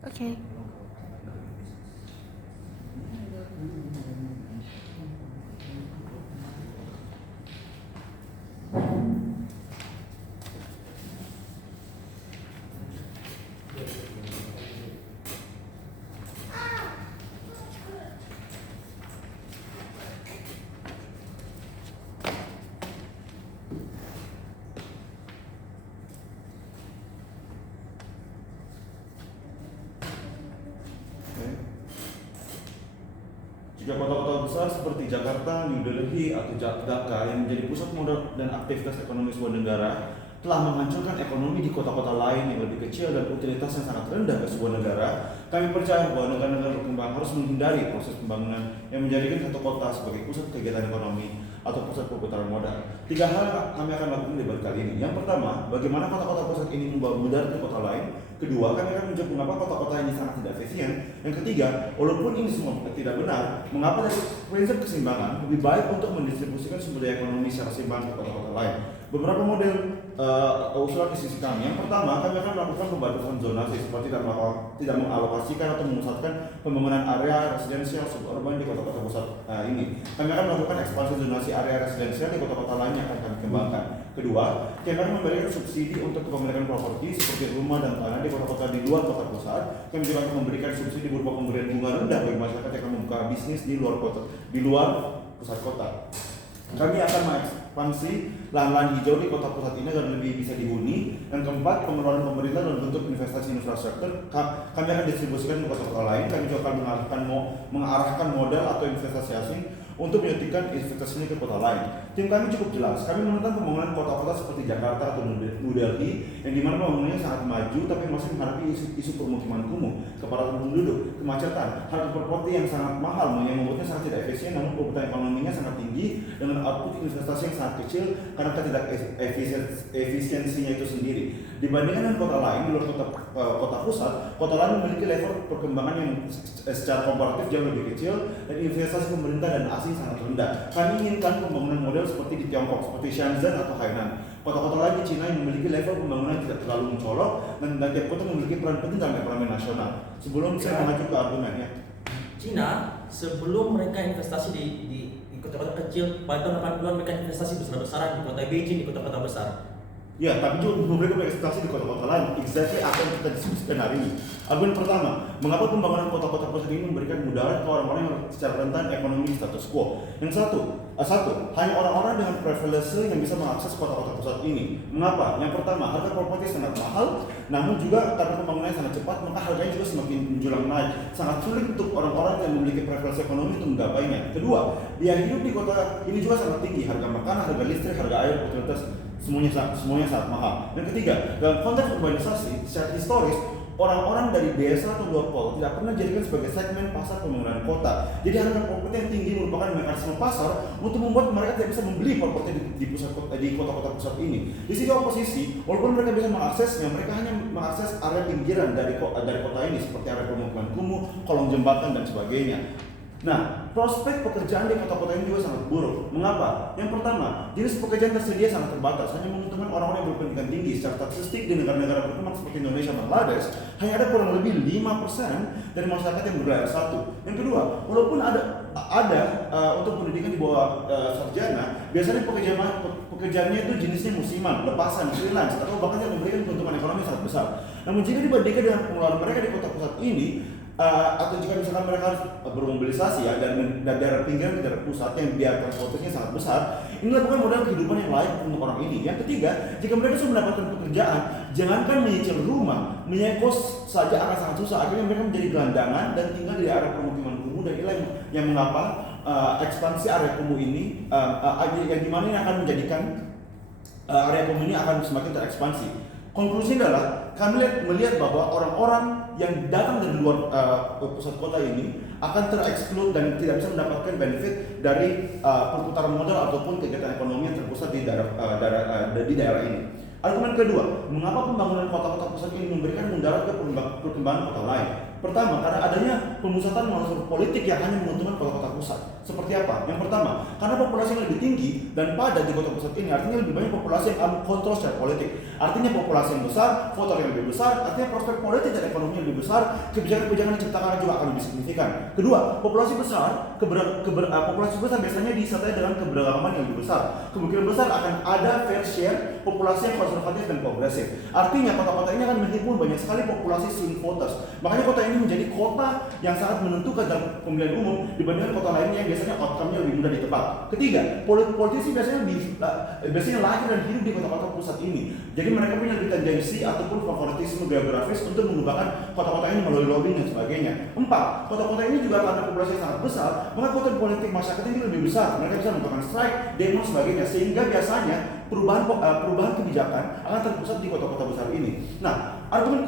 Oke. Jika kota-kota besar seperti Jakarta, New Delhi, atau Dhaka yang menjadi pusat modal dan aktivitas ekonomi sebuah negara telah menghancurkan ekonomi di kota-kota lain yang lebih kecil dan utilitas yang sangat rendah ke sebuah negara, kami percaya bahwa negara-negara berkembang harus menghindari proses pembangunan yang menjadikan satu kota sebagai pusat kegiatan ekonomi atau pusat perputaran modal. 3 hal kami akan lakukan di debat kali ini. Yang pertama, bagaimana kota-kota pusat ini membawa modal ke kota lain. Kedua, kami akan menjawab mengapa kota-kota ini sangat tidak efisien. Yang ketiga, walaupun ini semua tidak benar, mengapa dari prinsip keseimbangan lebih baik untuk mendistribusikan sumber daya ekonomi secara seimbang ke kota-kota lain. Beberapa model usulan di sisi kami. Yang pertama, kami akan melakukan pembatasan zonasi seperti tidak mengalokasikan atau memusatkan pembangunan area residensial suburban di kota-kota pusat ini. Kami akan melakukan ekspansi zonasi area residensial di kota-kota lain yang akan kami kembangkan. Kedua, kami akan memberikan subsidi untuk kepemilikan properti seperti rumah dan tanah di kota-kota di luar kota pusat. Kami juga akan memberikan subsidi berupa pemberian bunga rendah bagi masyarakat yang akan membuka bisnis di luar pusat kota. Kami akan mengekspansi lahan-lahan hijau di kota pusat ini agar lebih bisa dihuni. Dan keempat, pengeluaran pemerintah dalam bentuk investasi infrastruktur kami akan distribusikan ke kota-kota lain. Kami juga akan mengarahkan modal atau investasi asing untuk menyuntikkan investasinya ke kota lain. Tim kami cukup jelas. Kami menentang pembangunan kota-kota seperti Jakarta atau New Delhi yang dimana pembangunannya sangat maju tapi masih menghadapi isu permukiman kumuh, kepadatan penduduk, kemacetan, harga properti yang sangat mahal yang membuatnya sangat tidak efisien, namun perputaran ekonominya sangat tinggi dengan output investasi yang sangat kecil karena ketidak efisiensinya itu sendiri. Dibandingkan dengan kota lain di luar kota pusat, kota lain memiliki level perkembangan yang secara komparatif jauh lebih kecil dan investasi pemerintah dan asing sangat rendah. Kami inginkan pembangunan model seperti di Tiongkok, seperti Shenzhen atau Hainan. Kota-kota lain di Cina yang memiliki level pembangunan tidak terlalu mencolok dan tiap kota memiliki peran penting dalam ekonomi nasional. Sebelum saya mengacu ke argumennya, Cina sebelum mereka investasi di kota-kota kecil, pada tahun 80-an mereka investasi besar-besaran di kota Beijing, di kota-kota besar. ya, tapi juga mereka berinvestasi di kota-kota lain. Exactly apa yang kita diskusikan hari ini. Argumen pertama, mengapa pembangunan kota-kota pusat ini memberikan mudarat ke orang-orang yang secara rentan ekonomi status quo? Yang satu, hanya orang-orang dengan privilege yang bisa mengakses kota-kota pusat ini. Mengapa? Yang pertama, harga properti sangat mahal, namun juga karena pembangunannya sangat cepat, maka harganya juga semakin menjulang naik. Sangat sulit untuk orang-orang yang memiliki privilege ekonomi untuk menggapainya. Kedua, biaya hidup di kota ini juga sangat tinggi. Harga makanan, harga listrik, harga air, utilitas semuanya sangat mahal. Dan ketiga, dalam konteks urbanisasi secara historis, orang-orang dari desa atau luar kota tidak pernah dijadikan sebagai segmen pasar pembangunan kota. Jadi harga properti yang tinggi merupakan mekanisme pasar untuk membuat mereka tidak bisa membeli properti di kota-kota pusat ini. Di sisi oposisi, walaupun mereka bisa mengaksesnya, mereka hanya mengakses area pinggiran dari kota ini seperti area pemukiman kumuh, kolong jembatan dan sebagainya. Nah, prospek pekerjaan di kota-kota ini juga sangat buruk. Mengapa? Yang pertama, jenis pekerjaan tersedia sangat terbatas, hanya menguntungkan orang-orang yang berpendidikan tinggi. Secara statistik di negara-negara berkembang seperti Indonesia dan Bangladesh, hanya ada kurang lebih 5% dari masyarakat yang bergelar S1. Yang kedua, walaupun ada untuk pendidikan di bawah sarjana, biasanya pekerjaannya itu jenisnya musiman, lepasan, freelance, atau bahkan yang memberikan keuntungan ekonomi sangat besar. Namun jika dibandingkan dengan pengeluaran mereka di kota pusat ini, atau jika misalkan mereka harus bermobilisasi ya dari daerah pinggiran ke daerah pusat yang biaya transportasinya sangat besar, inilah bukan modal kehidupan yang layak untuk orang ini. Yang ketiga, jika mereka sudah mendapatkan pekerjaan, jangankan menyicil rumah, menyai kos saja akan sangat susah. Akhirnya mereka menjadi gelandangan dan tinggal di area permukiman kumuh, dan inilah yang mengapa ekspansi area kumuh ini yang dimana ini akan menjadikan area kumuh ini akan semakin terekspansi. Konklusinya adalah kami melihat bahwa orang-orang yang datang dari luar pusat kota ini akan tereksklud dan tidak bisa mendapatkan benefit dari perputaran modal ataupun kegiatan ekonomi yang terpusat di daerah ini. Argumen kedua, mengapa pembangunan kota-kota pusat ini memberikan mudarat ke perkembangan kota lain? Pertama, karena adanya pemusatan monopoli politik yang hanya menguntungkan kota-kota pusat. Seperti apa? Yang pertama, karena populasi yang lebih tinggi dan padat di kota pusat ini, artinya lebih banyak populasi yang kontrol secara politik. Artinya populasi yang besar, voter yang lebih besar, artinya prospek politik dan ekonomi yang lebih besar, kebijakan-kebijakan yang diciptakan juga akan lebih signifikan. Kedua, populasi besar, populasi besar biasanya disertai dengan keberagaman yang lebih besar. Kemungkinan besar akan ada fair share populasi yang konservatif dan progresif. Artinya kota-kota ini akan menghimpun banyak sekali populasi swing voters. Makanya kota ini menjadi kota yang sangat menentukan dalam pemilihan umum dibandingkan kota lainnya yang biasanya outcome-nya lebih mudah ditebak. Ketiga, politisi biasanya lahir dan hidup di kota-kota pusat ini. Jadi mereka punya tendensi ataupun favoritisme geografis untuk mengubahkan kota-kota ini melalui lobbying dan sebagainya. Empat, kota-kota ini juga karena populasi yang sangat besar, maka kota politik masyarakat ini lebih besar. Mereka bisa melakukan strike, demo, sebagainya. Sehingga biasanya perubahan kebijakan akan terpusat di kota-kota besar ini. Nah, argumen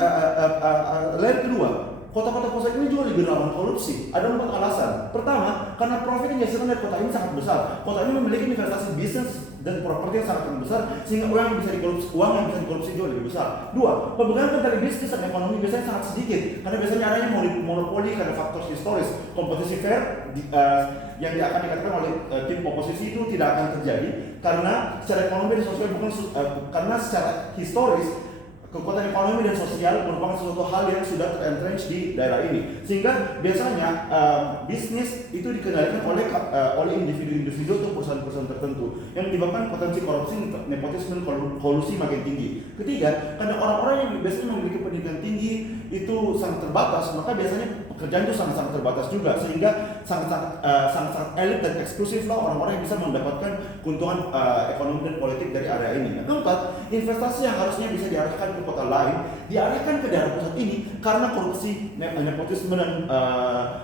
layer kedua, kota-kota pusat ini juga lebih rawan korupsi. Ada 4 alasan. Pertama, karena profit yang dihasilkan dari kota ini sangat besar. Kota ini memiliki investasi bisnis dan properti yang sangat besar, sehingga uang yang bisa dikorupsi juga lebih besar. Dua, pemegang kendali bisnis dan ekonomi biasanya sangat sedikit, karena biasanya adanya monopoli karena faktor historis. Kompetisi fair yang akan dikatakan oleh tim oposisi itu tidak akan terjadi karena secara ekonomi dan sosial karena secara historis kekuatan ekonomi dan sosial merupakan suatu hal yang sudah terentrench di daerah ini, sehingga biasanya bisnis itu dikendalikan oleh individu-individu atau perusahaan-perusahaan tertentu yang menyebabkan potensi korupsi, nepotisme, dan kolusi makin tinggi. Ketiga, karena orang-orang yang biasanya memiliki pendidikan tinggi itu sangat terbatas, maka biasanya pekerjaan itu sangat-sangat terbatas juga, sehingga sangat-sangat elit dan eksklusif lah orang-orang yang bisa mendapatkan keuntungan ekonomi dan politik dari area ini. Yang keempat, investasi yang harusnya bisa diarahkan ke kota lain diarahkan ke daerah pusat ini karena korupsi, nepotisme, dan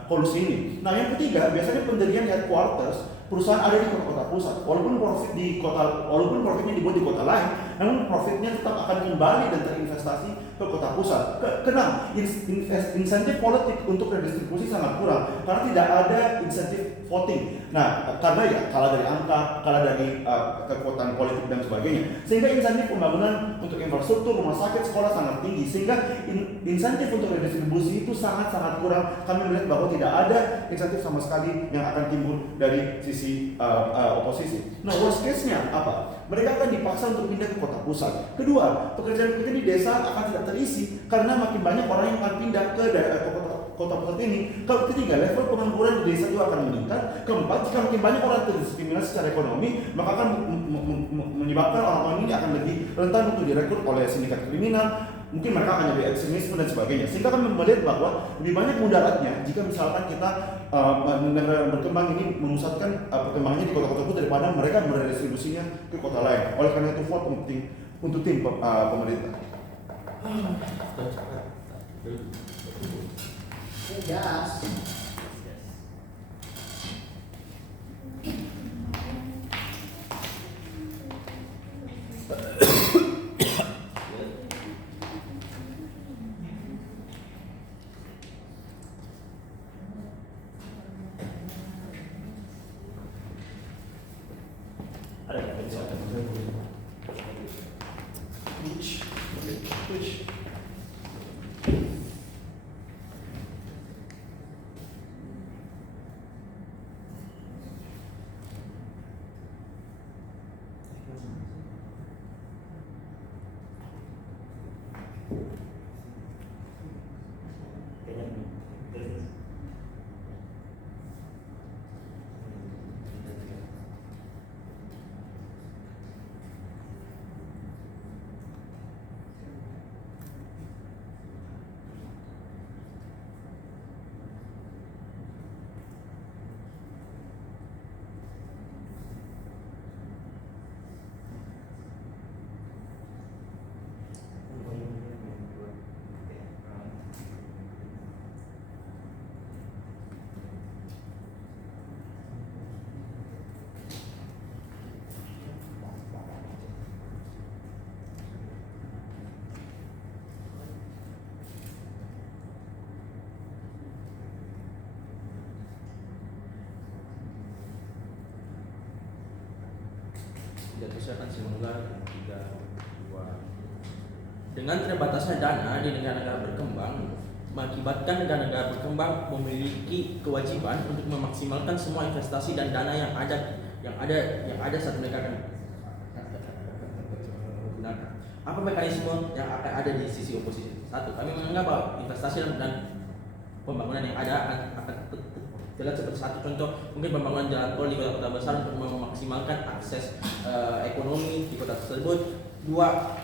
kolusi ini. Nah, yang ketiga, biasanya pendirian headquarters perusahaan ada di kota-kota pusat. Walaupun profitnya dibuat di kota lain, namun profitnya tetap akan kembali dan terinvestasi ke kota pusat. Keenam, insentif politik untuk redistribusi sangat kurang karena tidak ada insentif voting. Nah, karena ya kalah dari angka, kalah dari kekuatan politik dan sebagainya. Sehingga insentif pembangunan untuk infrastruktur, rumah sakit, sekolah sangat tinggi. Sehingga insentif untuk redistribusi itu sangat-sangat kurang. Kami melihat bahwa tidak ada insentif sama sekali yang akan timbul dari sisi oposisi. Nah, worst case-nya apa? Mereka akan dipaksa untuk pindah ke kota pusat. Kedua, pekerjaan-pekerjaan di desa akan tidak terisi karena makin banyak orang yang akan pindah ke kota pusat ini. Ketiga, level pengangguran di desa juga akan meningkat. Keempat, jika makin banyak orang terdiskriminasi secara ekonomi, maka akan menyebabkan orang-orang ini akan lebih rentan untuk direkrut oleh sindikat kriminal. Mungkin mereka akan jadi ekstremisme dan sebagainya. Sehingga kami melihat bahwa lebih banyak mudaratnya jika misalkan kita negara berkembang ini memusatkan perkembangannya di kota-kota itu daripada mereka meredistribusinya ke kota lain. Oleh karena itu vote penting untuk tim pemerintah. Gas. Tidak bisa kan simulasi 3, 2, Dengan terbatasnya dana di negara-negara berkembang mengakibatkan negara-negara berkembang memiliki kewajiban untuk memaksimalkan semua investasi dan dana yang ada satu negara gunakan. Apa mekanisme yang akan ada di sisi oposisi? Satu, kami menganggap bahwa investasi dan pembangunan yang ada akan terlihat seperti satu contoh, mungkin pembangunan jalan tol di kota-kota besar untuk memaksimalkan akses ekonomi di kota tersebut. Dua,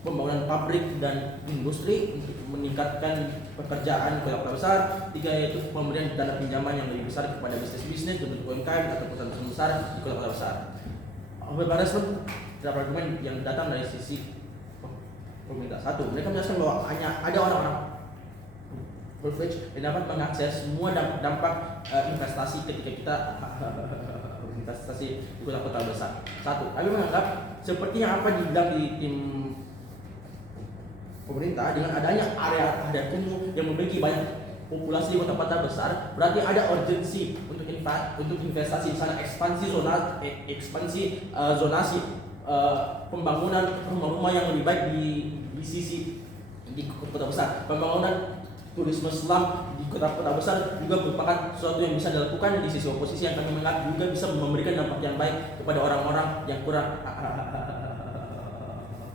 pembangunan pabrik dan industri untuk meningkatkan pekerjaan di kota-kota besar. Tiga, yaitu pemberian dana pinjaman yang lebih besar kepada bisnis-bisnis bentuk UMKM atau perusahaan besar di kota-kota besar. Beberapa terdapat argumen yang datang dari sisi pemerintah. Satu, mereka menjelaskan bahwa hanya ada orang-orang privilege yang dapat mengakses semua dampak investasi ketika kita investasi di kota-kota besar. Satu, kami menganggap seperti yang apa dibilang di tim pemerintah, dengan adanya area kumuh yang memiliki banyak populasi di kota-kota besar, berarti ada urgensi untuk investasi di sana, ekspansi zonasi pembangunan rumah-rumah yang lebih baik di sisi di kota besar. Pembangunan turisme selam di kota-kota besar juga merupakan sesuatu yang bisa dilakukan di sisi oposisi, yang kami menganggap juga bisa memberikan dampak yang baik kepada orang-orang yang kurang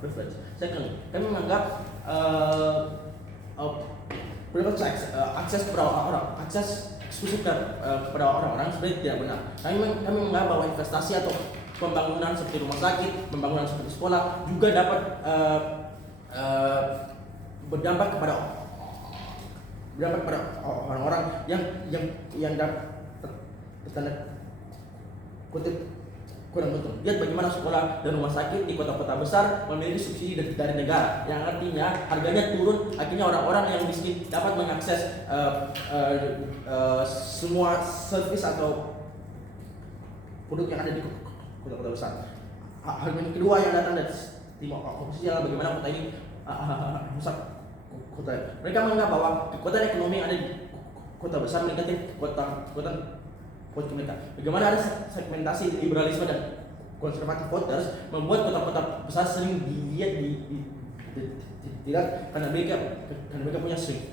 privilege. Second, kami menganggap akses kepada orang, akses eksklusif kepada orang-orang sebenarnya tidak benar. Kami menganggap bahwa investasi atau pembangunan seperti rumah sakit, pembangunan seperti sekolah juga dapat berdampak kepada orang-orang yang dapat tanda kutip kurang untung. Lihat bagaimana sekolah dan rumah sakit di kota-kota besar memiliki subsidi dari negara, yang artinya harganya turun, akhirnya orang-orang yang miskin dapat mengakses semua servis atau produk yang ada di kota-kota besar. Argumen kedua yang datang dari tim oposisi adalah bagaimana kota ini rusak kota. Mereka menganggap bahwa kekuatan ekonomi yang ada di kota besar meningkatkan kekuatan politik mereka. Bagaimana ada segmentasi liberalisme dan konservatif voters membuat kota-kota besar sering dilihat tidak karena mereka punya swing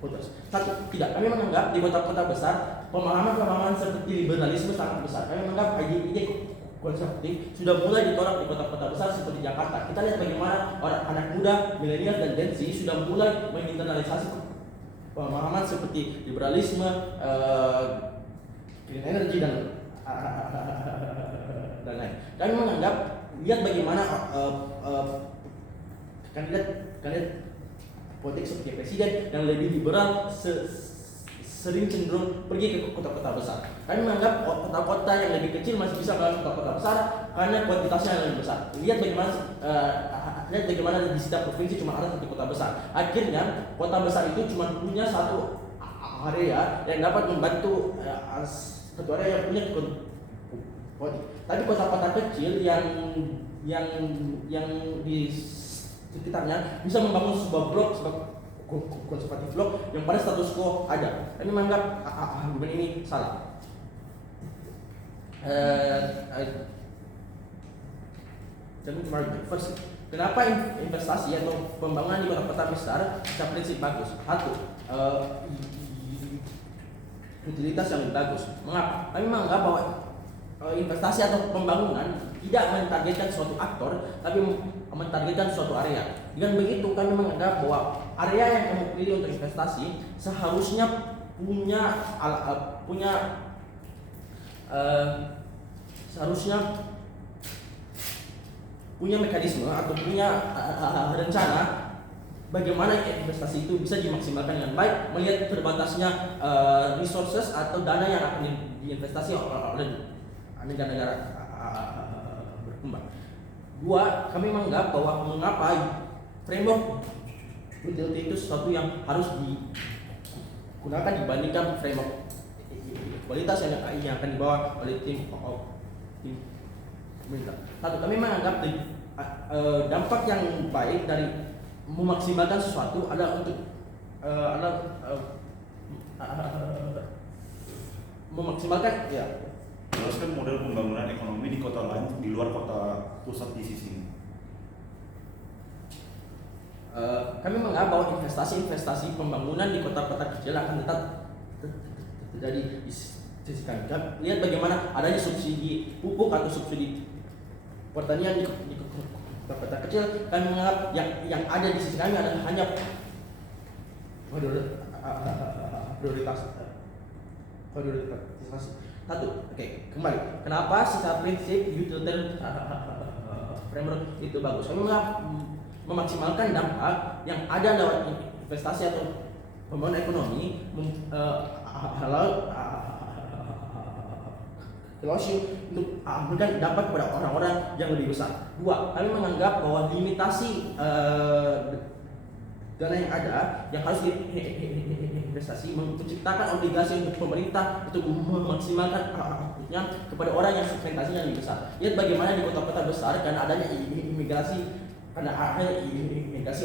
voters. Satu, tidak. Kami menganggap di kota-kota besar pemahaman seperti liberalisme sangat besar. Kami menganggap ide konservatif sudah mulai ditolak di kota-kota besar seperti Jakarta. Kita lihat bagaimana orang anak muda, milenial dan Gen Z sudah mulai menginternalisasi pemahaman seperti liberalisme, green energy dan lain. Kami menganggap, lihat bagaimana kandidat politik seperti presiden yang lebih liberal sering cenderung pergi ke kota-kota besar. Kami menganggap kota-kota yang lebih kecil masih bisa melawan kota-kota besar karena kuantitasnya yang lebih besar. Lihat bagaimana di setiap provinsi cuma ada satu kota besar. Akhirnya kota besar itu cuma punya satu area yang dapat membantu satu area yang punya politik. Tapi kota-kota kecil yang di sekitarnya bisa membangun sebuah blok, konservatif blok yang pada status quo ada. Kami menganggap argumen ini salah. First, kenapa investasi atau pembangunan di kota-kota besar secara prinsip bagus? Satu, utilitas yang bagus. Mengapa? Kami menganggap bahwa investasi atau pembangunan tidak mentargetkan suatu aktor, tapi mentargetkan suatu area. Dengan begitu, kami menganggap bahwa area yang kamu pilih untuk investasi seharusnya punya mekanisme atau punya rencana bagaimana investasi itu bisa dimaksimalkan dengan baik, melihat terbatasnya resources atau dana yang akan diinvestasi oleh negara-negara berkembang. Dua, kami menganggap bahwa mengapa framework utility itu sesuatu yang harus digunakan dibandingkan framework kualitas yang akan dibawa oleh tim pemerintah. Satu, kami menganggap dampak yang baik dari memaksimalkan sesuatu adalah untuk memaksimalkan Teruskan model pembangunan ekonomi di kota lain di luar kota pusat di sisi ini. kami menganggap bahwa investasi pembangunan di kota-kota kecil akan tetap terjadi di sisi kami. Lihat bagaimana adanya subsidi pupuk atau subsidi pertanian di kota-kota kecil. Kami menganggap yang ada di sisi kami adalah hanya prioritas. Satu, oke, kembali. Kenapa sisa prinsip utilitarian framework itu bagus? Kami menganggap memaksimalkan dampak yang ada lewat investasi atau pembangunan ekonomi untuk memberikan dampak kepada orang-orang yang lebih besar. Dua, kami menganggap bahwa limitasi dana yang ada yang harus diinvestasi menciptakan obligasi untuk pemerintah untuk memaksimalkan kepada orang yang segmentasinya lebih besar. Lihat bagaimana di kota-kota besar karena adanya imigrasi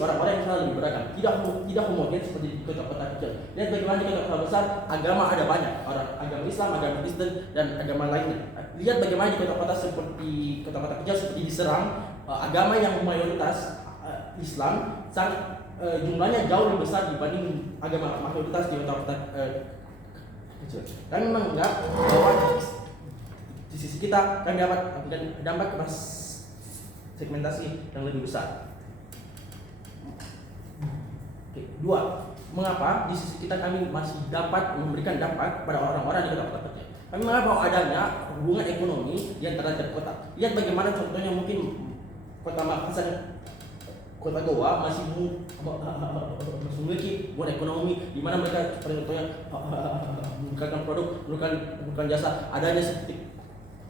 orang-orang yang sangat lebih beragam, tidak homogen seperti di kota-kota kecil. Lihat bagaimana di kota-kota besar agama ada banyak, orang agama Islam, agama Kristen dan agama lainnya. Lihat bagaimana di kota-kota kecil seperti di Serang, agama yang mayoritas Islam sangat jumlahnya jauh lebih besar dibanding agama mayoritas di kota-kota kecil. Kami menganggap bahwa di sisi kita kami dapat dampak kepada segmentasi yang lebih besar. Oke. Dua, mengapa di sisi kita kami masih dapat memberikan dampak kepada orang-orang di kota-kota kecil? Kami menganggap bahwa adanya hubungan ekonomi yang terhadap kota. Lihat bagaimana contohnya mungkin kota Makassar, kota Goa masih memiliki hubungan ekonomi di mana mereka contohnya menggunakan produk, menggunakan jasa, adanya seperti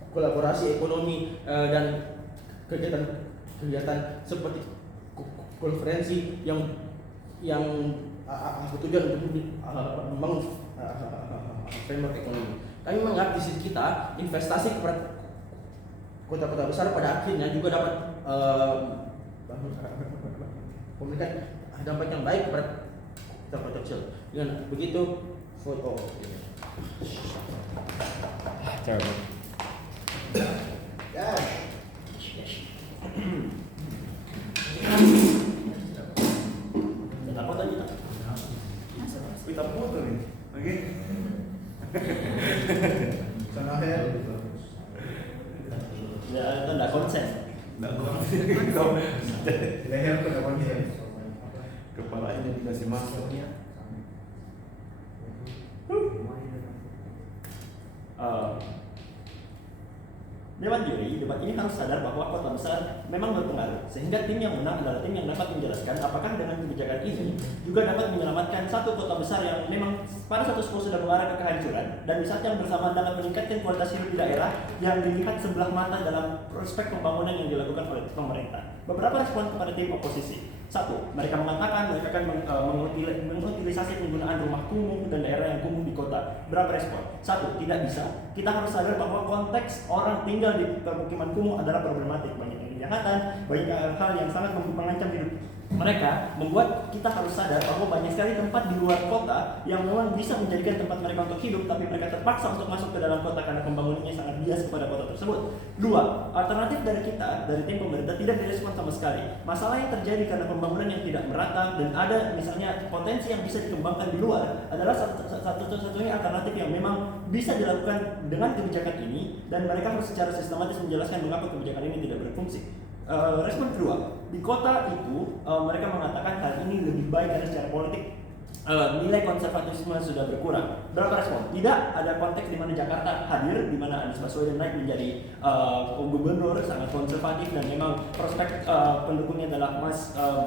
kolaborasi ekonomi dan kegiatan seperti konferensi yang bertujuan untuk membangun framework ekonomi. Kami menganggap di sisi kita investasi kepada kota-kota besar pada akhirnya juga dapat memberikan dampak yang baik kepada kota-kota kecil. Dengan begitu foto. Apa tadi? Kita foto nih, oke? Ya, itu enggak konsen. Leher ke depan dia. Kepalanya dikasih masker. Dewan juri, debat ini harus sadar bahwa kota besar memang berpengaruh, sehingga tim yang menang adalah tim yang dapat menjelaskan apakah dengan kebijakan ini juga dapat menyelamatkan satu kota besar yang memang pada satu skor sudah mengarah ke kehancuran, dan di saat yang bersamaan dapat meningkatkan kualitas hidup di daerah yang dilihat sebelah mata dalam prospek pembangunan yang dilakukan oleh pemerintah. Beberapa respon kepada tim oposisi. Satu, mereka mengatakan mereka akan mengutilisasi penggunaan rumah kumuh dan daerah yang kumuh di kota. Berapa respon? Satu, tidak bisa. Kita harus sadar bahwa konteks orang tinggal di permukiman kumuh adalah problematik. Banyak yang kejahatan, banyak hal yang sangat mengancam hidup mereka, membuat kita harus sadar bahwa banyak sekali tempat di luar kota yang memang bisa menjadikan tempat mereka untuk hidup, tapi mereka terpaksa untuk masuk ke dalam kota karena pembangunannya sangat bias kepada kota tersebut. Dua, alternatif dari kita, dari tim pemerintah tidak direspon sama sekali. Masalah yang terjadi karena pembangunan yang tidak merata dan ada misalnya potensi yang bisa dikembangkan di luar adalah satu-satunya alternatif yang memang bisa dilakukan dengan kebijakan ini, dan mereka harus secara sistematis menjelaskan mengapa kebijakan ini tidak berfungsi. Respon kedua, di kota itu mereka mengatakan hal ini lebih baik karena secara politik nilai konservatisme sudah berkurang. Berapa respon? Tidak ada konteks di mana Jakarta hadir, di mana Anies Baswedan naik menjadi gubernur sangat konservatif dan memang prospek pendukungnya adalah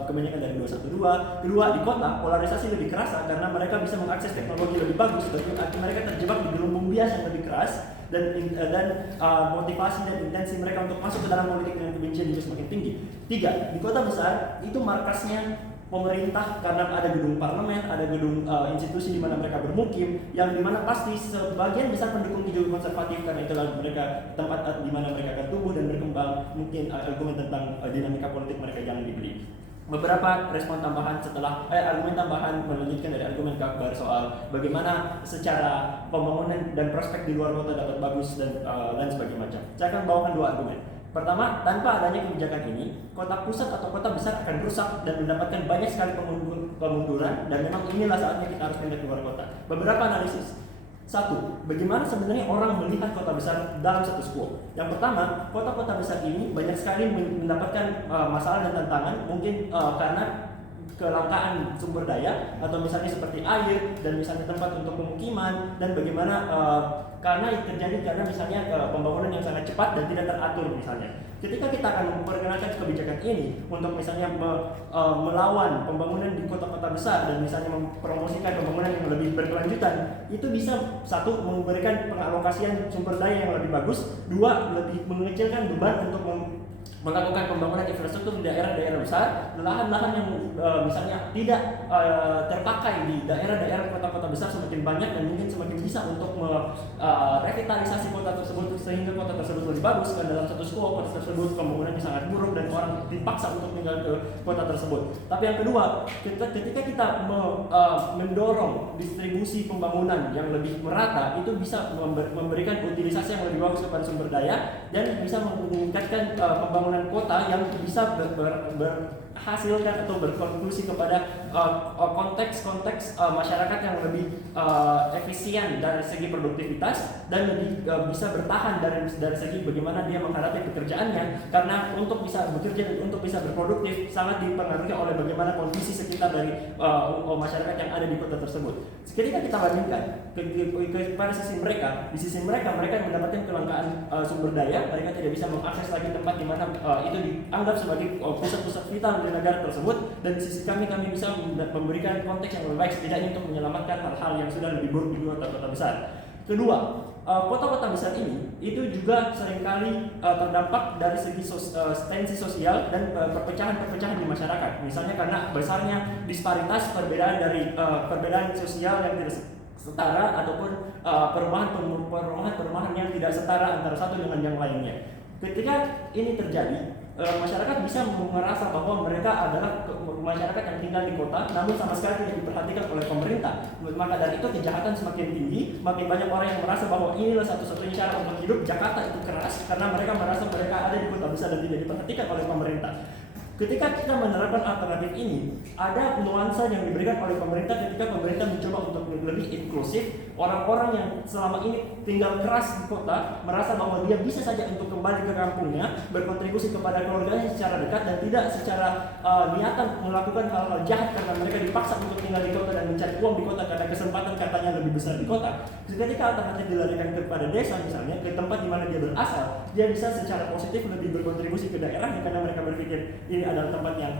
kebanyakan dari 212. Kedua, di kota polarisasi lebih kerasa karena mereka bisa mengakses teknologi lebih bagus, berarti mereka terjebak di gelembung bias yang lebih keras, dan motivasi dan intensi mereka untuk masuk ke dalam politik dengan kebencian juga semakin tinggi. Tiga, di kota besar itu markasnya pemerintah karena ada gedung parlemen, ada gedung institusi di mana mereka bermukim, yang dimana pasti sebagian besar pendukung juga konservatif karena itulah mereka tempat di mana mereka akan tumbuh dan berkembang. Mungkin argumen tentang dinamika politik mereka jangan dibeli. Beberapa respon tambahan setelah argumen tambahan melanjutkan dari argumen Kak Akbar soal bagaimana secara pembangunan dan prospek di luar kota dapat bagus dan sebagainya macam. Saya akan bawakan dua argumen. Pertama, tanpa adanya kebijakan ini, kota pusat atau kota besar akan rusak dan mendapatkan banyak sekali kemunduran, dan memang inilah saatnya kita harus pindah keluar kota. Beberapa analisis. Satu, bagaimana sebenarnya orang melihat kota besar dalam status quo? Yang pertama, kota-kota besar ini banyak sekali mendapatkan masalah dan tantangan, mungkin karena kelangkaan sumber daya, atau misalnya seperti air, dan misalnya tempat untuk pemukiman, dan bagaimana karena terjadi karena misalnya pembangunan yang sangat cepat dan tidak teratur misalnya. Ketika kita akan memperkenalkan kebijakan ini untuk misalnya melawan pembangunan di kota-kota besar dan misalnya mempromosikan pembangunan yang lebih berkelanjutan, itu bisa satu, memberikan pengalokasian sumber daya yang lebih bagus, dua, lebih mengecilkan beban untuk melakukan pembangunan infrastruktur di daerah-daerah besar, lahan-lahan yang misalnya tidak terpakai di daerah-daerah kota-kota besar semakin banyak, dan mungkin semakin bisa untuk revitalisasi kota tersebut sehingga kota tersebut lebih bagus. Dan dalam status quo, kota tersebut pembangunannya sangat buruk dan orang dipaksa untuk tinggal ke kota tersebut. Tapi yang kedua, ketika kita mendorong distribusi pembangunan yang lebih merata, itu bisa memberikan utilisasi yang lebih bagus kepada sumber daya dan bisa meningkatkan pembangunan kota yang bisa berhasilkan atau berkonklusi kepada konteks masyarakat yang lebih efisien dari segi produktivitas dan lebih bisa bertahan dari segi bagaimana dia menghadapi pekerjaannya, karena untuk bisa bekerja dan untuk bisa berproduktif sangat dipengaruhi oleh bagaimana kondisi sekitar dari masyarakat yang ada di kota tersebut. Ketika kita bandingkan pada sisi mereka, di sisi mereka mendapatkan kelangkaan sumber daya, mereka tidak bisa mengakses lagi tempat di mana itu dianggap sebagai pusat-pusat vital di negara tersebut, dan di sisi kami bisa memberikan konteks yang lebih baik setidaknya untuk menyelamatkan hal-hal yang sudah lebih buruk di kota-kota besar. Kedua, kota-kota besar ini itu juga seringkali terdampak dari segi tensi sosial dan perpecahan-perpecahan di masyarakat. Misalnya karena besarnya disparitas perbedaan sosial yang tidak setara, ataupun perumahan yang tidak setara antara satu dengan yang lainnya. Ketika ini terjadi, masyarakat bisa merasa bahwa mereka adalah masyarakat yang tinggal di kota, namun sama sekali tidak diperhatikan oleh pemerintah. Maka dari itu kejahatan semakin tinggi, makin banyak orang yang merasa bahwa inilah satu-satunya cara untuk hidup. Jakarta itu keras karena mereka merasa mereka ada di kota besar dan tidak diperhatikan oleh pemerintah. Ketika kita menerapkan alternatif ini, ada nuansa yang diberikan oleh pemerintah ketika pemerintah mencoba untuk lebih inklusif. Orang-orang yang selama ini tinggal keras di kota merasa bahwa dia bisa saja untuk kembali ke kampungnya, berkontribusi kepada keluarganya secara dekat dan tidak secara niatan melakukan hal-hal jahat karena mereka dipaksa untuk tinggal di kota dan mencari uang di kota karena kesempatan katanya lebih besar di kota. Ketika alternatif dilarikan kepada desa misalnya, ke tempat di mana dia berasal, dia bisa secara positif lebih berkontribusi ke daerahnya karena mereka berpikir ini adalah tempat yang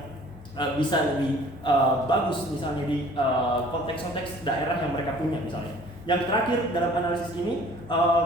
bisa lebih bagus misalnya di konteks-konteks daerah yang mereka punya misalnya. Yang terakhir dalam analisis ini,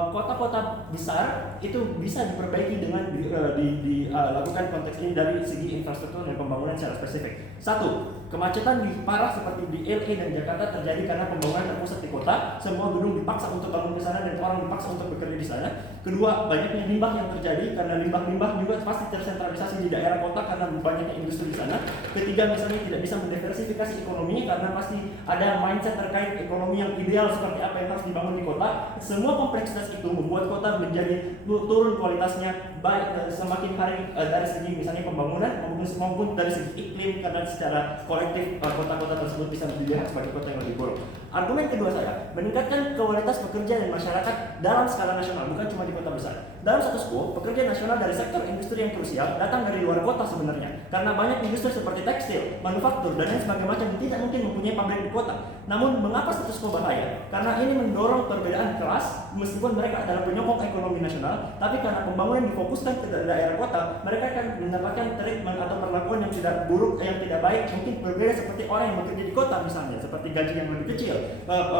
kota-kota besar itu bisa diperbaiki dengan dilakukan konteks ini dari segi infrastruktur dan pembangunan secara spesifik. Satu, kemacetan parah seperti di LA dan Jakarta terjadi karena pembangunan terpusat di kota. Semua gedung dipaksa untuk bangun di sana dan orang dipaksa untuk bekerja di sana. Kedua, banyaknya limbah yang terjadi karena limbah-limbah juga pasti tersentralisasi di daerah kota karena banyaknya industri di sana. Ketiga, misalnya tidak bisa mendiversifikasi ekonominya karena pasti ada mindset terkait ekonomi yang ideal seperti apa yang harus dibangun di kota. Semua kompleksitas itu membuat kota menjadi turun kualitasnya baik semakin hari dari segi misalnya pembangunan maupun dari segi iklim, karena secara kolektif kota-kota tersebut bisa dilihat sebagai kota yang lebih buruk. Argumen kedua saya, meningkatkan kualitas pekerja dan masyarakat dalam skala nasional, bukan cuma di kota besar. Dalam status quo, pekerja nasional dari sektor industri yang krusial datang dari luar kota sebenarnya, karena banyak industri seperti tekstil, manufaktur, dan lain sebagainya macam tidak mungkin mempunyai pabrik di kota. Namun mengapa status quo bahaya? Karena ini mendorong perbedaan kelas, meskipun mereka adalah penyokong ekonomi nasional, tapi karena pembangunan difokuskan ke daerah kota, mereka akan mendapatkan treatment atau perlakuan yang tidak buruk, yang tidak baik, mungkin berbeda seperti orang yang bekerja di kota misalnya, seperti gaji yang lebih kecil,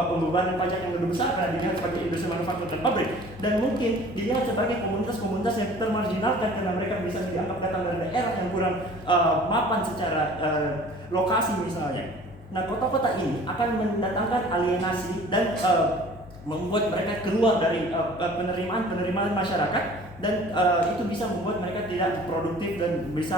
pembebanan pajak yang lebih besar karena dilihat sebagai industri manufaktur dan pabrik, dan mungkin dilihat sebagai komunitas-komunitas yang termarginalkan karena mereka bisa dianggap datang dari daerah yang kurang mapan secara lokasi misalnya. Nah, kota-kota ini akan mendatangkan alienasi dan membuat mereka keluar dari penerimaan masyarakat dan itu bisa membuat mereka tidak produktif dan bisa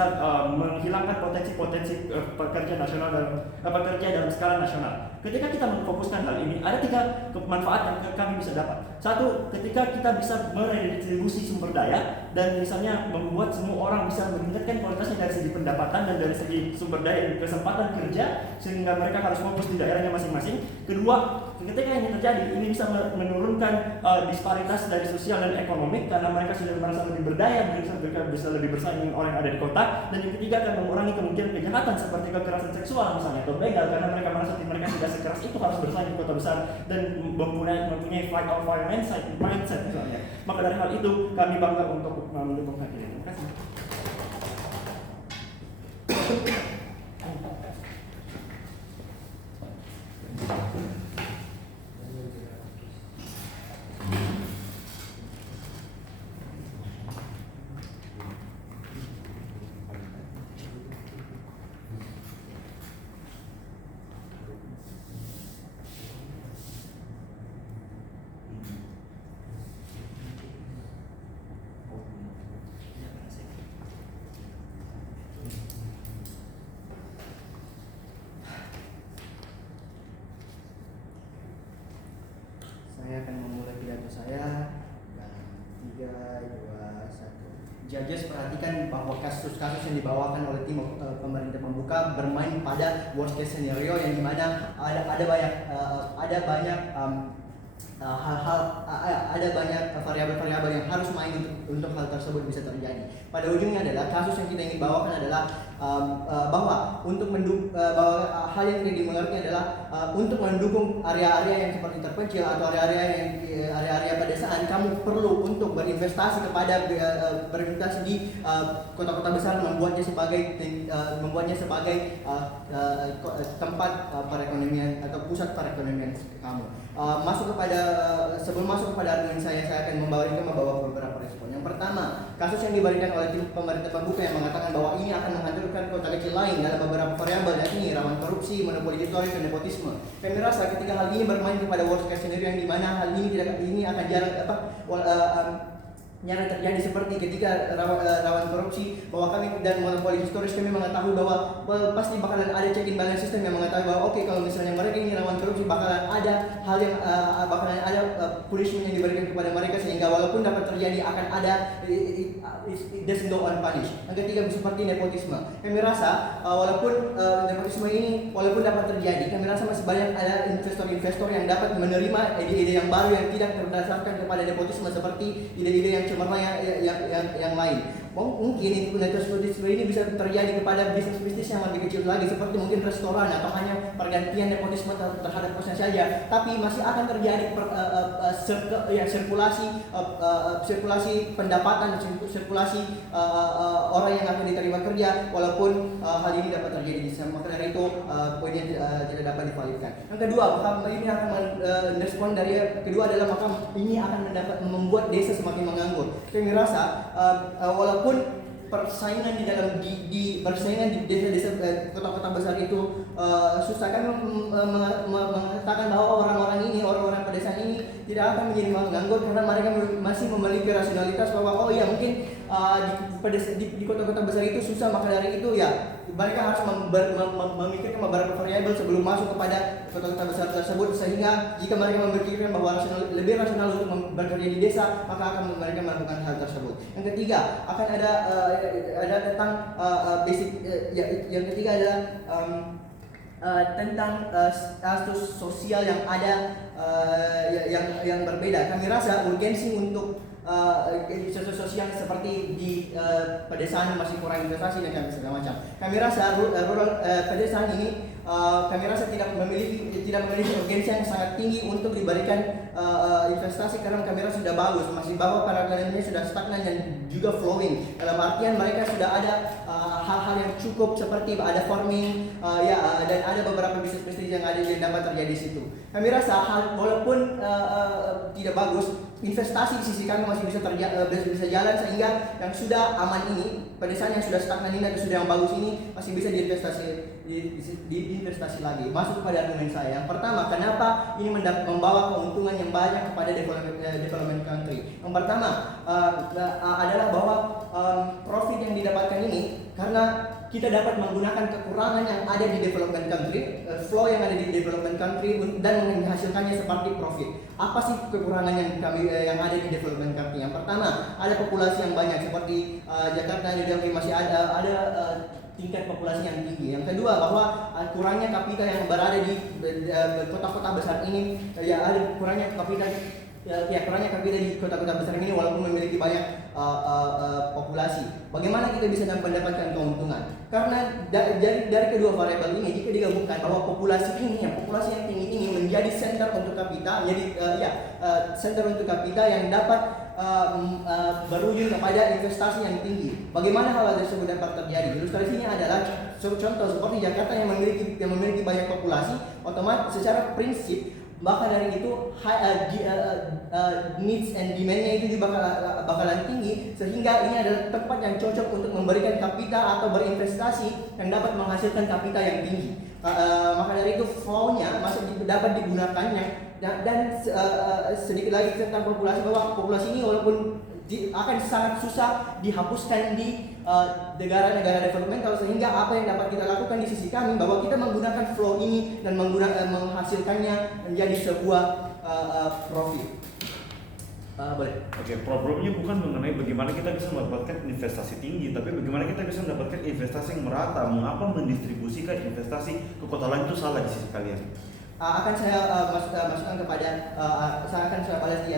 menghilangkan potensi-potensi pekerja nasional pekerja dalam skala nasional. Ketika kita memfokuskan hal ini, ada 3 manfaat yang kami bisa dapat. Satu, ketika kita bisa meredistribusi sumber daya dan misalnya membuat semua orang bisa meningkatkan kualitasnya dari segi pendapatan dan dari segi sumber daya dan kesempatan kerja sehingga mereka harus fokus di daerahnya masing-masing. Kedua, ketika ini terjadi, ini bisa menurunkan disparitas dari sosial dan ekonomi karena mereka sudah merasa lebih berdaya, mereka bisa lebih bersaing dengan orang yang ada di kota. Dan yang ketiga, akan mengurangi kemungkinan kejahatan seperti kekerasan seksual misalnya atau begal karena mereka merasa mereka tidak sekeras itu harus bersaing di kota besar dan mempunyai fight or fire mindset misalnya. Maka dari hal itu kami bangga untuk mendukung hal ini. Terima kasih. Saya akan memulai pidato saya dalam 3, 2, 1. Judges, perhatikan bahwa kasus-kasus yang dibawakan oleh tim pemerintah pembuka bermain pada worst case scenario yang dimana ada banyak hal-hal, ada banyak variabel-variabel yang harus main untuk hal tersebut bisa terjadi. Pada ujungnya adalah kasus yang kita ingin bawakan adalah bahwa bahwa hal yang ingin dimengerti adalah untuk mendukung area-area yang seperti terpencil atau area-area pedesaan, kamu perlu untuk berinvestasi berinvestasi di kota-kota besar, membuatnya sebagai tempat perekonomian atau pusat perekonomian kamu. Sebelum masuk kepada argumen saya akan membawa beberapa respon. Yang pertama, kasus yang diberikan oleh tim pemerintah pembuka yang mengatakan bahwa ini akan menghancurkan kota kecil lain dalam beberapa variabel, yakni rawan korupsi, monopoli historis, dan nepotisme. Kami rasa ketika hal ini bermain kepada worst case scenario yang dimana hal ini akan jarang terjadi seperti ketika rawan korupsi, bahwa kami dan monopoli historis, kami mengetahui bahwa pasti bakalan ada check and balance system yang mengetahui bahwa oke, kalau misalnya mereka ini rawan korupsi bakalan ada hal yang bakalan ada punishment yang diberikan kepada mereka sehingga walaupun dapat terjadi akan ada it doesn't go unpunished. Yang ketiga seperti nepotisme. Kami rasa walaupun nepotisme ini walaupun dapat terjadi, kami rasa masih banyak ada investor-investor yang dapat menerima ide-ide yang baru yang tidak berdasarkan kepada nepotisme seperti ide-ide yang cemerlang yang lain. Mungkin nepotisme ini bisa terjadi kepada bisnis-bisnis yang lebih kecil lagi seperti mungkin restoran atau hanya pergantian nepotisme terhadap kosnya saja, tapi masih akan terjadi sirkulasi pendapatan, sirkulasi orang yang akan diterima kerja walaupun hal ini dapat terjadi di sana. Maka dari itu poinnya tidak dapat divalidkan. Yang kedua, maka ini akan merespon dari kedua adalah maka ini akan membuat desa semakin menganggur. Kami rasa walaupun persaingan di desa-desa kota-kota besar itu susah, kan mengatakan bahwa orang-orang pedesaan ini tidak akan menjadi menganggur karena mereka masih memiliki rasionalitas bahwa oh iya mungkin di kota-kota besar itu susah, maka dari itu ya mereka harus memikirkan beberapa variabel sebelum masuk kepada kota-kota besar tersebut, sehingga jika mereka memikirkan bahwa lebih rasional untuk bekerja di desa, maka akan mereka melakukan hal tersebut. Yang ketiga akan ada tentang basic yang ketiga adalah tentang status sosial yang ada yang berbeda. Kami rasa urgensi untuk status sosial seperti di pedesaan masih kurang investasi dan segala macam. Kami rasa pedesaan ini kami rasa tidak memiliki urgensi yang sangat tinggi untuk diberikan investasi karena kami rasa sudah bagus, masih bahwa perekonomiannya sudah stagnan dan juga flowing. Dalam artian mereka sudah ada hal-hal yang cukup seperti ada farming dan ada beberapa bisnis-bisnis yang dapat terjadi di situ. Kami rasa walaupun tidak bagus, investasi di sisi kami masih bisa jalan sehingga yang sudah aman ini, pedesaan yang sudah stagnan ini atau sudah yang bagus ini masih bisa diinvestasi investasi lagi. Masuk kepada argumen saya. Yang pertama, kenapa ini membawa keuntungan yang banyak kepada development country? Yang pertama adalah bahwa profit yang didapatkan ini karena kita dapat menggunakan kekurangan yang ada di development country, flow yang ada di development country dan menghasilkannya seperti profit. Apa sih kekurangan yang ada di development country? Yang pertama, ada populasi yang banyak seperti Jakarta, New Delhi masih ada tingkat populasi yang tinggi. Yang kedua, bahwa kurangnya kapital yang berada di kota-kota besar ini, ada kurangnya kapital kurangnya kapital di kota-kota besar ini walaupun memiliki banyak populasi. Bagaimana kita bisa mendapatkan keuntungan? Karena dari kedua variabel ini jika digabungkan bahwa populasi yang tinggi ini menjadi center untuk kapital, center untuk kapital yang dapat berujung kepada investasi yang tinggi. Bagaimana hal tersebut dapat terjadi? Ilustrasinya adalah contoh seperti Jakarta yang memiliki banyak populasi, otomatis secara prinsip maka dari itu needs and demand-nya itu juga bakalan tinggi, sehingga ini adalah tempat yang cocok untuk memberikan kapital atau berinvestasi yang dapat menghasilkan kapital yang tinggi. Maka dari itu flow-nya dapat digunakan dan sedikit lagi tentang populasi, bahwa populasi ini walaupun akan sangat susah dihapuskan di negara-negara developmental, sehingga apa yang dapat kita lakukan di sisi kami bahwa kita menggunakan flow ini dan menghasilkannya menjadi sebuah profit. Boleh. Oke, problemnya bukan mengenai bagaimana kita bisa mendapatkan investasi tinggi, tapi bagaimana kita bisa mendapatkan investasi yang merata. Mengapa mendistribusikan investasi ke kota lain itu salah di sisi kalian? Akan saya masukkan kepada saya akan saya balas di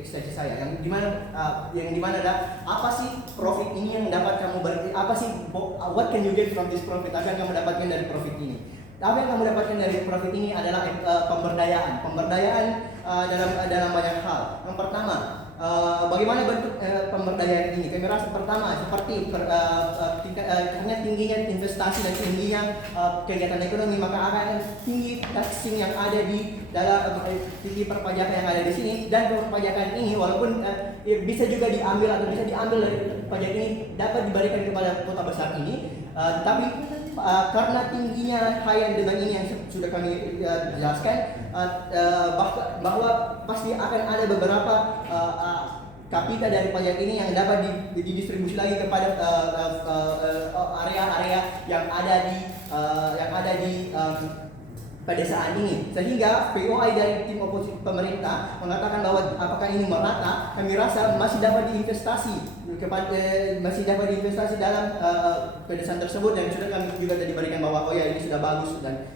ekstensi saya yang dimana adalah apa sih profit ini yang dapat kamu apa sih what can you get from this profit, apa yang kamu dapatkan dari profit ini? Apa yang kamu dapatkan dari profit ini adalah pemberdayaan dalam banyak hal. Yang pertama, bagaimana bentuk pemberdayaan ini? Kami rasa pertama seperti karena tingginya investasi dan tingginya kegiatan ekonomi, maka akan tinggi taxing yang ada di dalam tinggi perpajakan yang ada di sini, dan perpajakan ini walaupun bisa juga diambil atau bisa diambil dari pajak ini dapat diberikan kepada kota besar ini, tapi karena tingginya high and demand ini yang sudah kami jelaskan, bahwa pasti akan ada beberapa kapital dari pajak ini yang dapat didistribusi lagi kepada area-area yang ada di pedesaan ini, sehingga POI dari tim oposisi pemerintah mengatakan bahwa apakah ini merata. Kami rasa masih dapat diinvestasi dalam pedesaan tersebut, dan sudah kami juga tadi berikan bahwa ini sudah bagus dan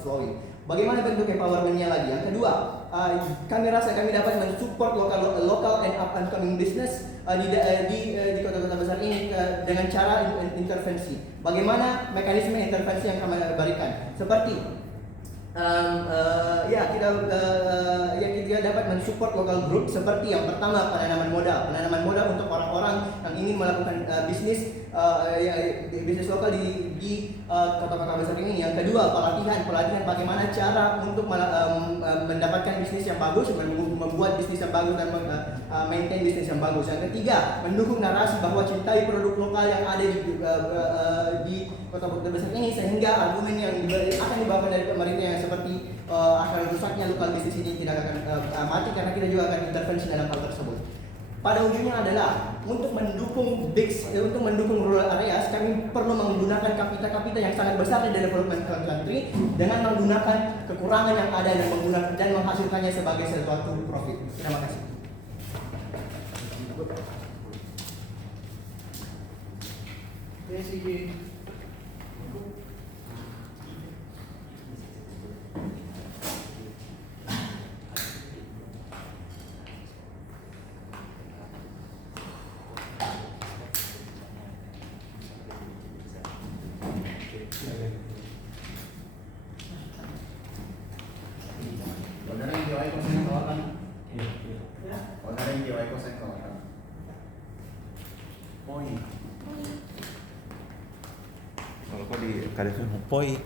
flowing. Bagaimana bentuk empowerment-nya lagi? Yang kedua, kami rasa kami dapat mensupport local and up and coming business di kota-kota besar ini dengan cara intervensi. Bagaimana mekanisme intervensi yang kami berikan? Seperti kita dapat mensupport local group, seperti yang pertama penanaman modal untuk orang-orang yang ingin melakukan bisnis lokal di kota-kota besar ini. Yang kedua, pelatihan bagaimana cara untuk mendapatkan bisnis yang bagus, membuat bisnis yang bagus dan maintain bisnis yang bagus. Yang ketiga, mendukung narasi bahwa cintai produk lokal yang ada di kota-kota besar ini, sehingga argumen yang akan dibawa dari pemerintah yang seperti akan rusaknya lokal bisnis ini tidak akan mati, karena kita juga akan intervensi dalam hal tersebut. Pada ujungnya adalah untuk mendukung rural areas, kami perlu menggunakan kapital yang sangat besar di development country dengan menggunakan kekurangan yang ada dan menghasilkannya sebagai sesuatu profit. Terima kasih. Saudara yang jiwai kosen kawakan. Saudara yang jiwai kosen kawakan. Poin. Kalau kau di kalian poi.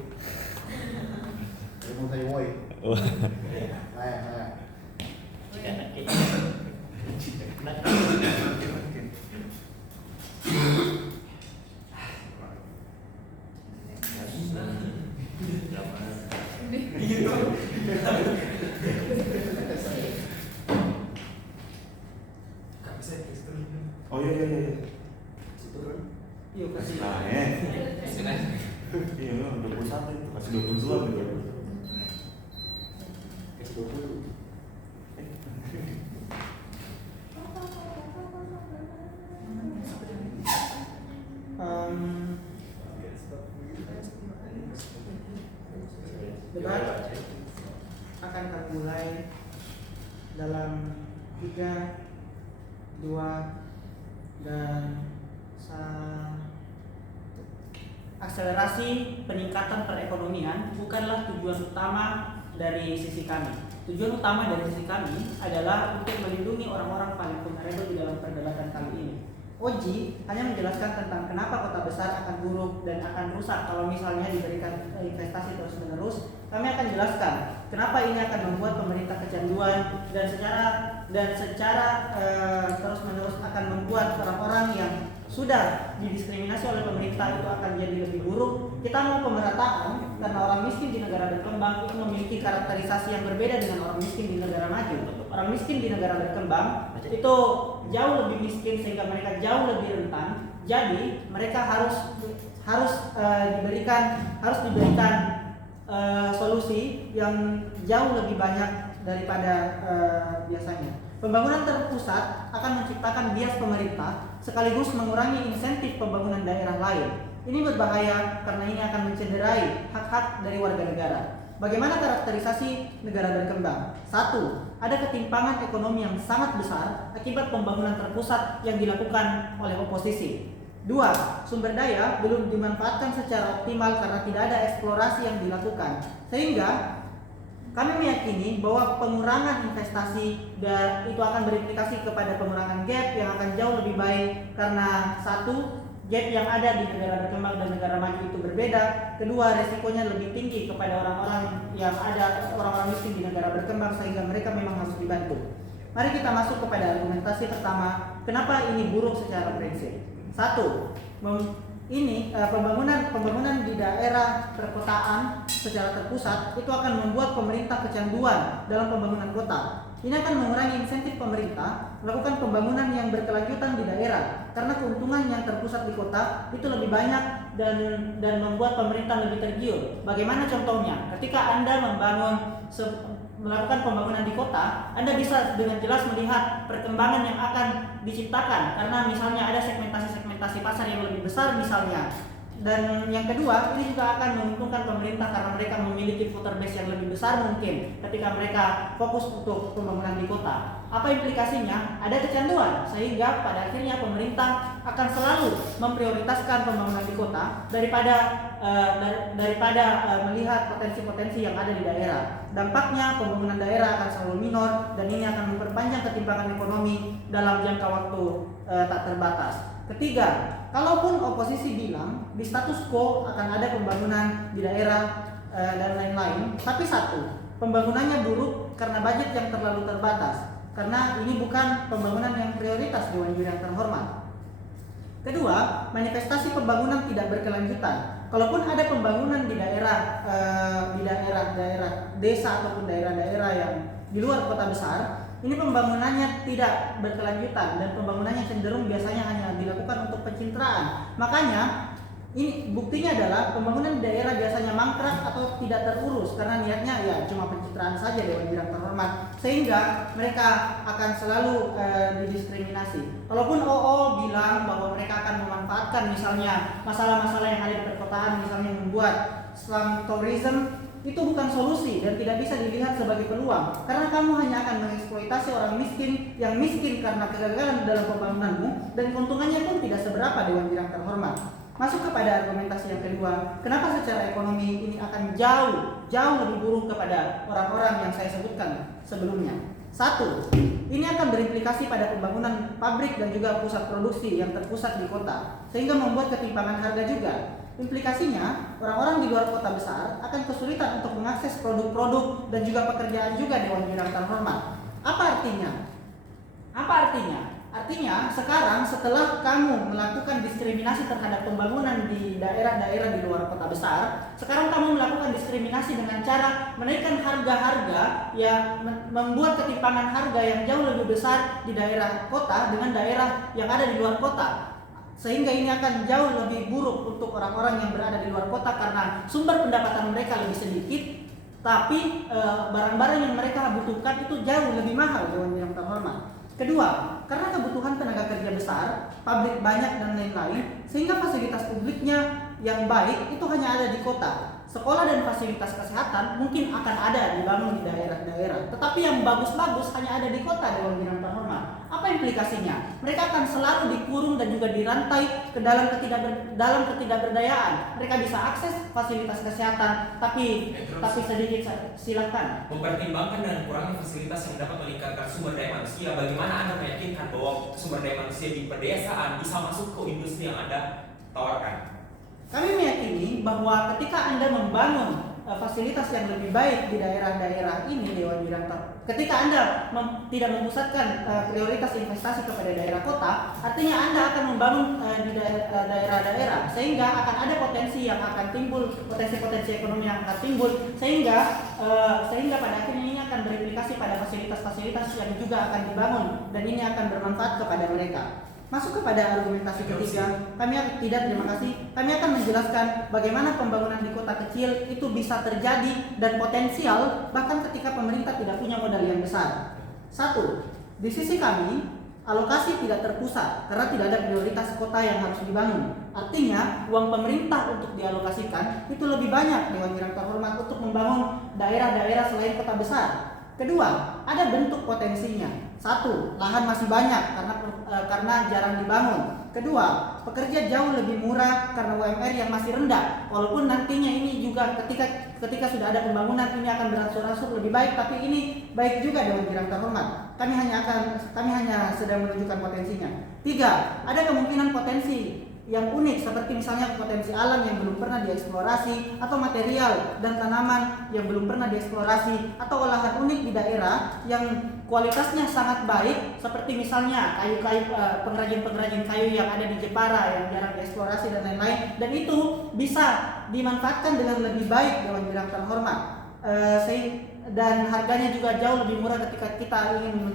Dia mau saya woi. Oh. Saya. Oh iya iya iya. Yuk kasih. Nah, iya, 21 itu kasih 22 gitu. Kasih 20. Debat akan kami mulai dalam 3, 2, dan 1. Akselerasi peningkatan perekonomian bukanlah tujuan utama dari sisi kami. Tujuan utama dari sisi kami adalah untuk melindungi orang-orang paling vulnerable di dalam perdebatan kali ini. Oji hanya menjelaskan tentang kenapa kota besar akan buruk dan akan rusak kalau misalnya diberikan investasi terus-menerus. Kami akan jelaskan kenapa ini akan membuat pemerintah kecanduan dan secara terus-menerus akan membuat orang-orang yang sudah didiskriminasi oleh pemerintah itu akan jadi lebih buruk. Kita mau pemerataan karena orang miskin di negara berkembang itu memiliki karakterisasi yang berbeda dengan orang miskin di negara maju. Orang miskin di negara berkembang itu jauh lebih miskin sehingga mereka jauh lebih rentan. Jadi mereka harus diberikan solusi yang jauh lebih banyak daripada biasanya. Pembangunan terpusat akan menciptakan bias pemerintah sekaligus mengurangi insentif pembangunan daerah lain. Ini berbahaya karena ini akan mencederai hak-hak dari warga negara. Bagaimana karakterisasi negara berkembang? 1. Ada ketimpangan ekonomi yang sangat besar akibat pembangunan terpusat yang dilakukan oleh oposisi. 2. Sumber daya belum dimanfaatkan secara optimal karena tidak ada eksplorasi yang dilakukan. Sehingga kami meyakini bahwa pengurangan investasi itu akan berimplikasi kepada pengurangan gap yang akan jauh lebih baik karena 1. Gap yang ada di negara berkembang dan negara maju itu berbeda. 2. Resikonya lebih tinggi kepada orang-orang miskin di negara berkembang sehingga mereka memang harus dibantu. Mari kita masuk kepada argumentasi pertama. Kenapa ini buruk secara prinsip? 1. Pembangunan di daerah perkotaan secara terpusat itu akan membuat pemerintah kecanduan dalam pembangunan kota. Ini akan mengurangi insentif pemerintah melakukan pembangunan yang berkelanjutan di daerah karena keuntungan yang terpusat di kota itu lebih banyak dan membuat pemerintah lebih tergiur. Bagaimana contohnya? Ketika Anda melakukan pembangunan di kota, Anda bisa dengan jelas melihat perkembangan yang akan diciptakan karena misalnya ada segmentasi pasar yang lebih besar misalnya. Dan yang kedua, ini juga akan menguntungkan pemerintah karena mereka memiliki voter base yang lebih besar mungkin ketika mereka fokus untuk pembangunan di kota. Apa implikasinya? Ada kecanduan sehingga pada akhirnya pemerintah akan selalu memprioritaskan pembangunan di kota daripada melihat potensi-potensi yang ada di daerah. Dampaknya pembangunan daerah akan selalu minor dan ini akan memperpanjang ketimpangan ekonomi dalam jangka waktu tak terbatas. Ketiga, kalaupun oposisi bilang di status quo akan ada pembangunan di daerah dan lain-lain, tapi 1, pembangunannya buruk karena budget yang terlalu terbatas. Karena ini bukan pembangunan yang prioritas Dewan Juri yang terhormat. Kedua, manifestasi pembangunan tidak berkelanjutan. Kalaupun ada pembangunan di daerah desa ataupun daerah-daerah yang di luar kota besar, ini pembangunannya tidak berkelanjutan dan pembangunannya cenderung biasanya hanya dilakukan untuk pencitraan. Makanya ini buktinya adalah pembangunan di daerah biasanya mangkrak atau tidak terurus karena niatnya ya cuma pencitraan saja Dewan Juri yang terhormat, sehingga mereka akan selalu didiskriminasi. Kalaupun OO bilang bahwa mereka akan memanfaatkan misalnya masalah-masalah yang ada di perkotaan, misalnya membuat slum tourism, itu bukan solusi dan tidak bisa dilihat sebagai peluang karena kamu hanya akan mengeksploitasi orang miskin yang miskin karena kegagalan dalam pembangunanmu dan keuntungannya pun tidak seberapa Dewan Juri yang terhormat. Masuk kepada argumentasi yang kedua, kenapa secara ekonomi ini akan jauh lebih buruk kepada orang-orang yang saya sebutkan sebelumnya. 1, ini akan berimplikasi pada pembangunan pabrik dan juga pusat produksi yang terpusat di kota sehingga membuat ketimpangan harga juga. Implikasinya, orang-orang di luar kota besar akan kesulitan untuk mengakses produk-produk dan juga pekerjaan juga Dewan Juri yang terhormat. Apa artinya? Artinya sekarang setelah kamu melakukan diskriminasi terhadap pembangunan di daerah-daerah di luar kota besar, sekarang kamu melakukan diskriminasi dengan cara menaikkan harga-harga yang membuat ketimpangan harga yang jauh lebih besar di daerah kota dengan daerah yang ada di luar kota. Sehingga ini akan jauh lebih buruk untuk orang-orang yang berada di luar kota karena sumber pendapatan mereka lebih sedikit, tapi barang-barang yang mereka butuhkan itu jauh lebih mahal, Dewan yang terhormat. Kedua, karena kebutuhan tenaga kerja besar, pabrik banyak dan lain-lain, sehingga fasilitas publiknya yang baik itu hanya ada di kota. Sekolah dan fasilitas kesehatan mungkin akan ada dibangun di daerah-daerah, tetapi yang bagus-bagus hanya ada di kota, Dewan Bidang Terhormat. Apa implikasinya? Mereka akan selalu dikurung dan juga dirantai ke dalam ketidakberdayaan. Mereka bisa akses fasilitas kesehatan, tapi sedikit. Silakan. Mempertimbangkan dengan kurangnya fasilitas yang dapat meningkatkan sumber daya manusia, bagaimana Anda meyakinkan bahwa sumber daya manusia di pedesaan bisa masuk ke industri yang Anda tawarkan? Kami meyakini bahwa ketika Anda membangun fasilitas yang lebih baik di daerah-daerah ini, Dewan Bidang ketika Anda tidak memusatkan prioritas investasi kepada daerah kota, artinya Anda akan membangun di daerah-daerah, sehingga akan ada potensi yang akan timbul, potensi-potensi ekonomi yang akan timbul, sehingga pada akhirnya ini akan berimplikasi pada fasilitas-fasilitas yang juga akan dibangun, dan ini akan bermanfaat kepada mereka. Masuk kepada argumentasi ketiga, kami akan menjelaskan bagaimana pembangunan di kota kecil itu bisa terjadi dan potensial bahkan ketika pemerintah tidak punya modal yang besar. 1. Di sisi kami, alokasi tidak terpusat karena tidak ada prioritas kota yang harus dibangun. Artinya, uang pemerintah untuk dialokasikan itu lebih banyak, Dewan Bidang Terhormat, untuk membangun daerah-daerah selain kota besar. Kedua, ada bentuk potensinya. 1. Lahan masih banyak karena jarang dibangun. Kedua, pekerja jauh lebih murah karena UMR yang masih rendah. Walaupun nantinya ini juga ketika sudah ada pembangunan ini akan berangsur-angsur lebih baik, tapi ini baik juga, Dewan Bidang Terhormat. Kami hanya sedang menunjukkan potensinya. 3. Ada kemungkinan potensi yang unik seperti misalnya potensi alam yang belum pernah dieksplorasi, atau material dan tanaman yang belum pernah dieksplorasi, atau olahan unik di daerah yang kualitasnya sangat baik seperti misalnya kayu-kayu, pengrajin-pengrajin kayu yang ada di Jepara yang jarang dieksplorasi dan lain-lain, dan itu bisa dimanfaatkan dengan lebih baik, Dewan Bidang Terhormat. Dan harganya juga jauh lebih murah ketika kita ingin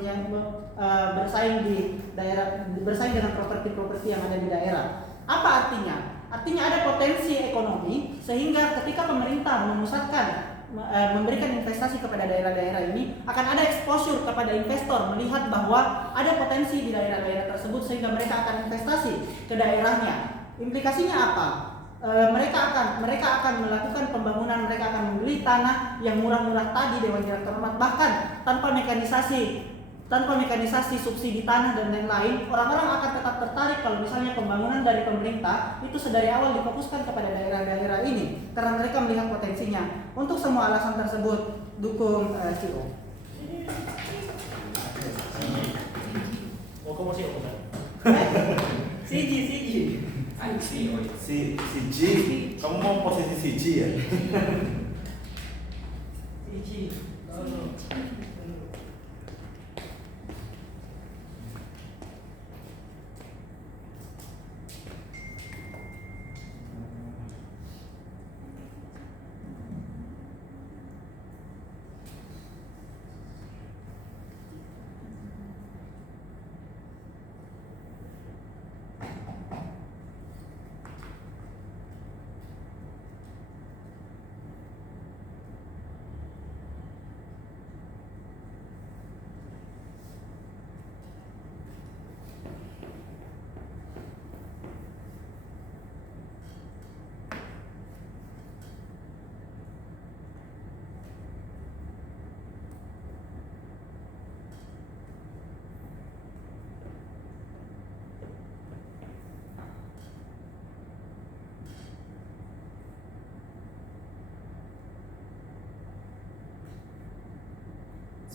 bersaing dengan properti-properti yang ada di daerah. Apa artinya? Artinya ada potensi ekonomi sehingga ketika pemerintah memberikan investasi kepada daerah-daerah ini, akan ada exposure kepada investor melihat bahwa ada potensi di daerah-daerah tersebut sehingga mereka akan investasi ke daerahnya. Implikasinya apa? Mereka akan melakukan pembangunan, mereka akan membeli tanah yang murah-murah tadi, Dewan Bidang Terhormat, bahkan tanpa mekanisasi subsidi tanah dan lain-lain. Orang-orang akan tetap tertarik kalau misalnya pembangunan dari pemerintah itu sedari awal difokuskan kepada daerah-daerah ini karena mereka melihat potensinya. Untuk semua alasan tersebut, dukung CEO. Siji. Si G, kamu mau posisi si G ya?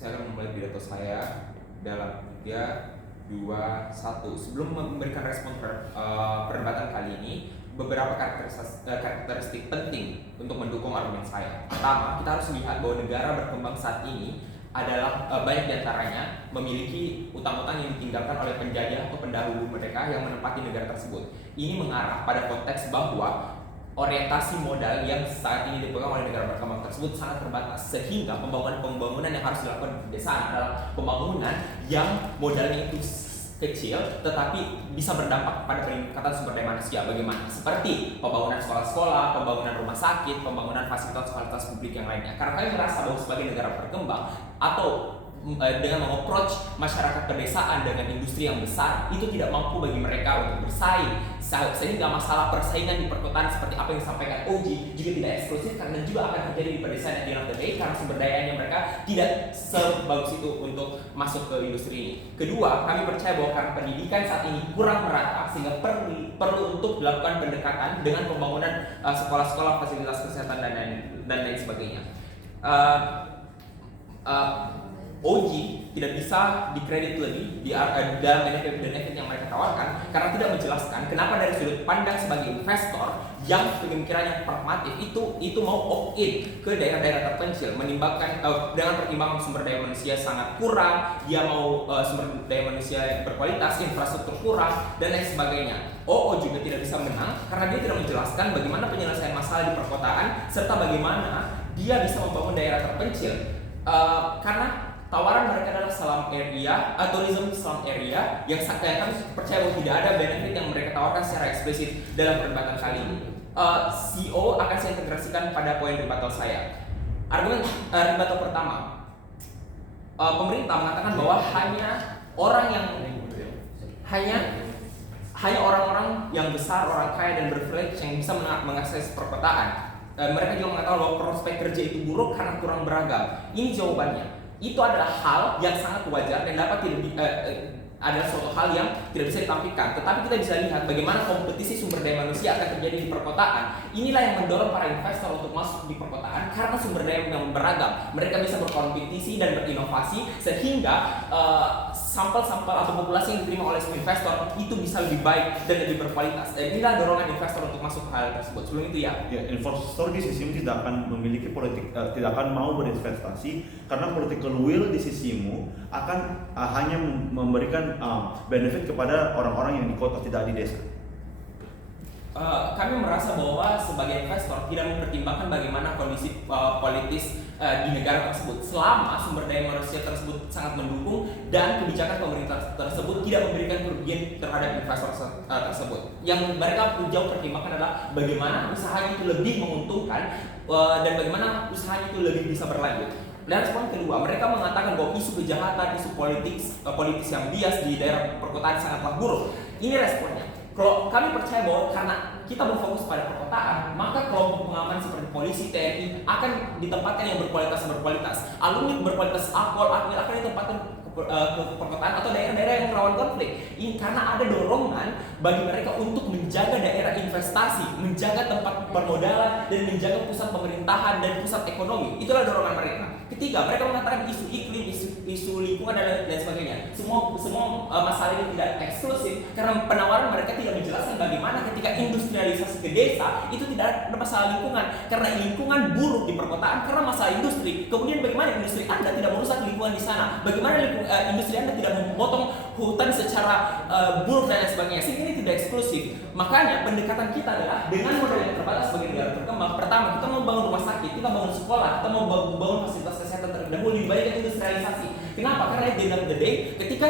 Saya akan memulai pidato saya dalam 3, 2, 1. Sebelum memberikan respon perdebatan kali ini, beberapa karakteristik penting untuk mendukung argumen saya. Pertama, kita harus lihat bahwa negara berkembang saat ini adalah banyak diantaranya memiliki utang-utang yang ditinggalkan oleh penjajah atau pendahulu mereka yang menempati negara tersebut. Ini mengarah pada konteks bahwa orientasi modal yang saat ini dipegang oleh negara berkembang tersebut sangat terbatas, sehingga pembangunan yang harus dilakukan di pedesaan adalah pembangunan yang modalnya itu kecil tetapi bisa berdampak pada peningkatan sumber daya manusia. Bagaimana? Seperti pembangunan sekolah-sekolah, pembangunan rumah sakit, pembangunan fasilitas publik yang lainnya. Karena kami merasa bahwa sebagai negara berkembang atau dengan mengapproach masyarakat pedesaan dengan industri yang besar itu tidak mampu bagi mereka untuk bersaing, sehingga masalah persaingan di perkotaan seperti apa yang disampaikan Oji juga tidak eksklusif karena juga akan terjadi di pedesaan at the end of the day karena sumber dayanya mereka tidak sebagus itu untuk masuk ke industri ini. Kedua, kami percaya bahwa karena pendidikan saat ini kurang merata sehingga perlu untuk dilakukan pendekatan dengan pembangunan sekolah-sekolah, fasilitas kesehatan dan lain sebagainya. Oji tidak bisa dikredit lebih dalam benefit yang mereka tawarkan karena tidak menjelaskan kenapa dari sudut pandang sebagai investor yang pemikirannya pragmatis itu mau opt-in ke daerah-daerah terpencil menimbangkan dengan pertimbangan sumber daya manusia sangat kurang, dia mau sumber daya manusia yang berkualitas, infrastruktur kurang dan lain sebagainya. OO juga tidak bisa menang karena dia tidak menjelaskan bagaimana penyelesaian masalah di perkotaan serta bagaimana dia bisa membangun daerah terpencil karena tawaran mereka adalah slum area, tourism slum area yang kami percaya bahwa tidak ada benefit yang mereka tawarkan secara eksplisit dalam perdebatan kali ini. CEO akan saya integrasikan pada poin rebuttal saya. Argumen rebuttal pertama, pemerintah mengatakan bahwa hanya orang-orang yang besar, orang kaya dan berprivilege yang bisa mengakses perkotaan. Mereka juga mengatakan bahwa prospek kerja itu buruk karena kurang beragam. Ini jawabannya. Itu adalah hal yang sangat wajar dan dapat adalah suatu hal yang tidak bisa ditampilkan. Tetapi kita bisa lihat bagaimana kompetisi sumber daya manusia akan terjadi di perkotaan. Inilah yang mendorong para investor untuk masuk di perkotaan karena sumber daya yang beragam. Mereka bisa berkompetisi dan berinovasi sehingga sampel-sampel atau populasi yang diterima oleh investor itu bisa lebih baik dan lebih berkualitas. Dan inilah dorongan investor untuk masuk ke hal tersebut. Sebelum itu ya, investor di sisimu tidak akan memiliki tidak akan mau berinvestasi karena political will di sisimu akan hanya memberikan benefit kepada orang-orang yang di kota, tidak di desa. Kami merasa bahwa sebagai investor tidak mempertimbangkan bagaimana kondisi politis di negara tersebut selama sumber daya manusia tersebut sangat mendukung dan kebijakan pemerintah tersebut tidak memberikan kerugian terhadap investor tersebut. Yang mereka jauh pertimbangkan adalah bagaimana usahanya itu lebih menguntungkan dan bagaimana usahanya itu lebih bisa berlanjut. Dan respon kedua, mereka mengatakan bahwa isu kejahatan, isu politis yang bias di daerah perkotaan sangatlah buruk. Ini responnya. Kalau kami percaya bahwa karena kita berfokus pada perkotaan, maka kelompok pengaman seperti polisi, TNI akan ditempatkan yang berkualitas. Alumni berkualitas akmil akan ditempatkan ke perkotaan atau daerah-daerah yang rawan konflik. Ini karena ada dorongan bagi mereka untuk menjaga daerah investasi, menjaga tempat permodalan dan menjaga pusat pemerintahan dan pusat ekonomi. Itulah dorongan mereka. Ketiga, mereka mengatakan isu iklim, isu lingkungan dan sebagainya. Semua masalah ini tidak eksklusif karena penawaran mereka tidak menjelaskan bagaimana ketika industrialisasi ke desa itu tidak ada masalah lingkungan karena lingkungan buruk di perkotaan karena masalah industri. Kemudian bagaimana industri Anda tidak merusak lingkungan di sana? Bagaimana industri Anda tidak memotong hutan secara buruk dan lain sebagainya. Sehingga ini tidak eksklusif. Makanya pendekatan kita adalah dengan modal yang terbatas sebagai negara berkembang. Pertama, kita mau bangun rumah sakit, kita bangun sekolah, kita mau bangun fasilitas kesehatan terlebih dahulu dibandingkan industrialisasi. Kenapa? Karena at the end of the day, ketika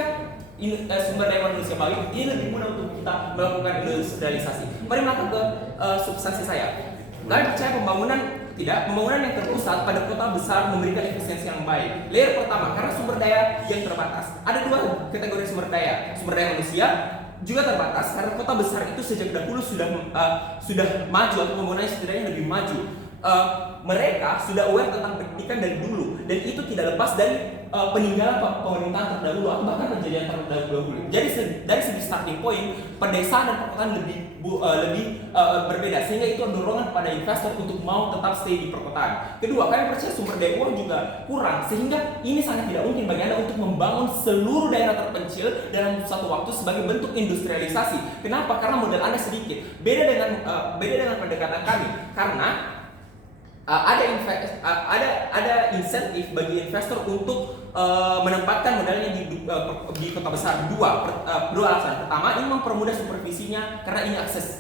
sumber daya manusia baik, ini lebih mudah untuk kita melakukan industrialisasi. Mari masuk ke substansi saya. Kami percaya pembangunan yang terpusat pada kota besar memberikan efisiensi yang baik. Layer pertama, karena sumber daya yang terbatas. Ada dua kategori sumber daya manusia juga terbatas karena kota besar itu sejak dahulu sudah maju atau pembangunannya setidaknya lebih maju. Mereka sudah aware tentang pendidikan dari dulu dan itu tidak lepas dari peninggalan pemerintahan terdahulu atau bahkan kejadian terdahulu. Jadi dari segi starting point, pedesaan dan perkotaan lebih berbeda sehingga itu dorongan pada investor untuk mau tetap stay di perkotaan. Kedua, kami percaya sumber daya uang juga kurang sehingga ini sangat tidak mungkin bagi Anda untuk membangun seluruh daerah terpencil dalam satu waktu sebagai bentuk industrialisasi. Kenapa? Karena modal Anda sedikit. Beda dengan pendekatan kami karena ada insentif bagi investor untuk menempatkan modalnya di kota besar. Dua alasan. Pertama, ini mempermudah supervisinya karena ini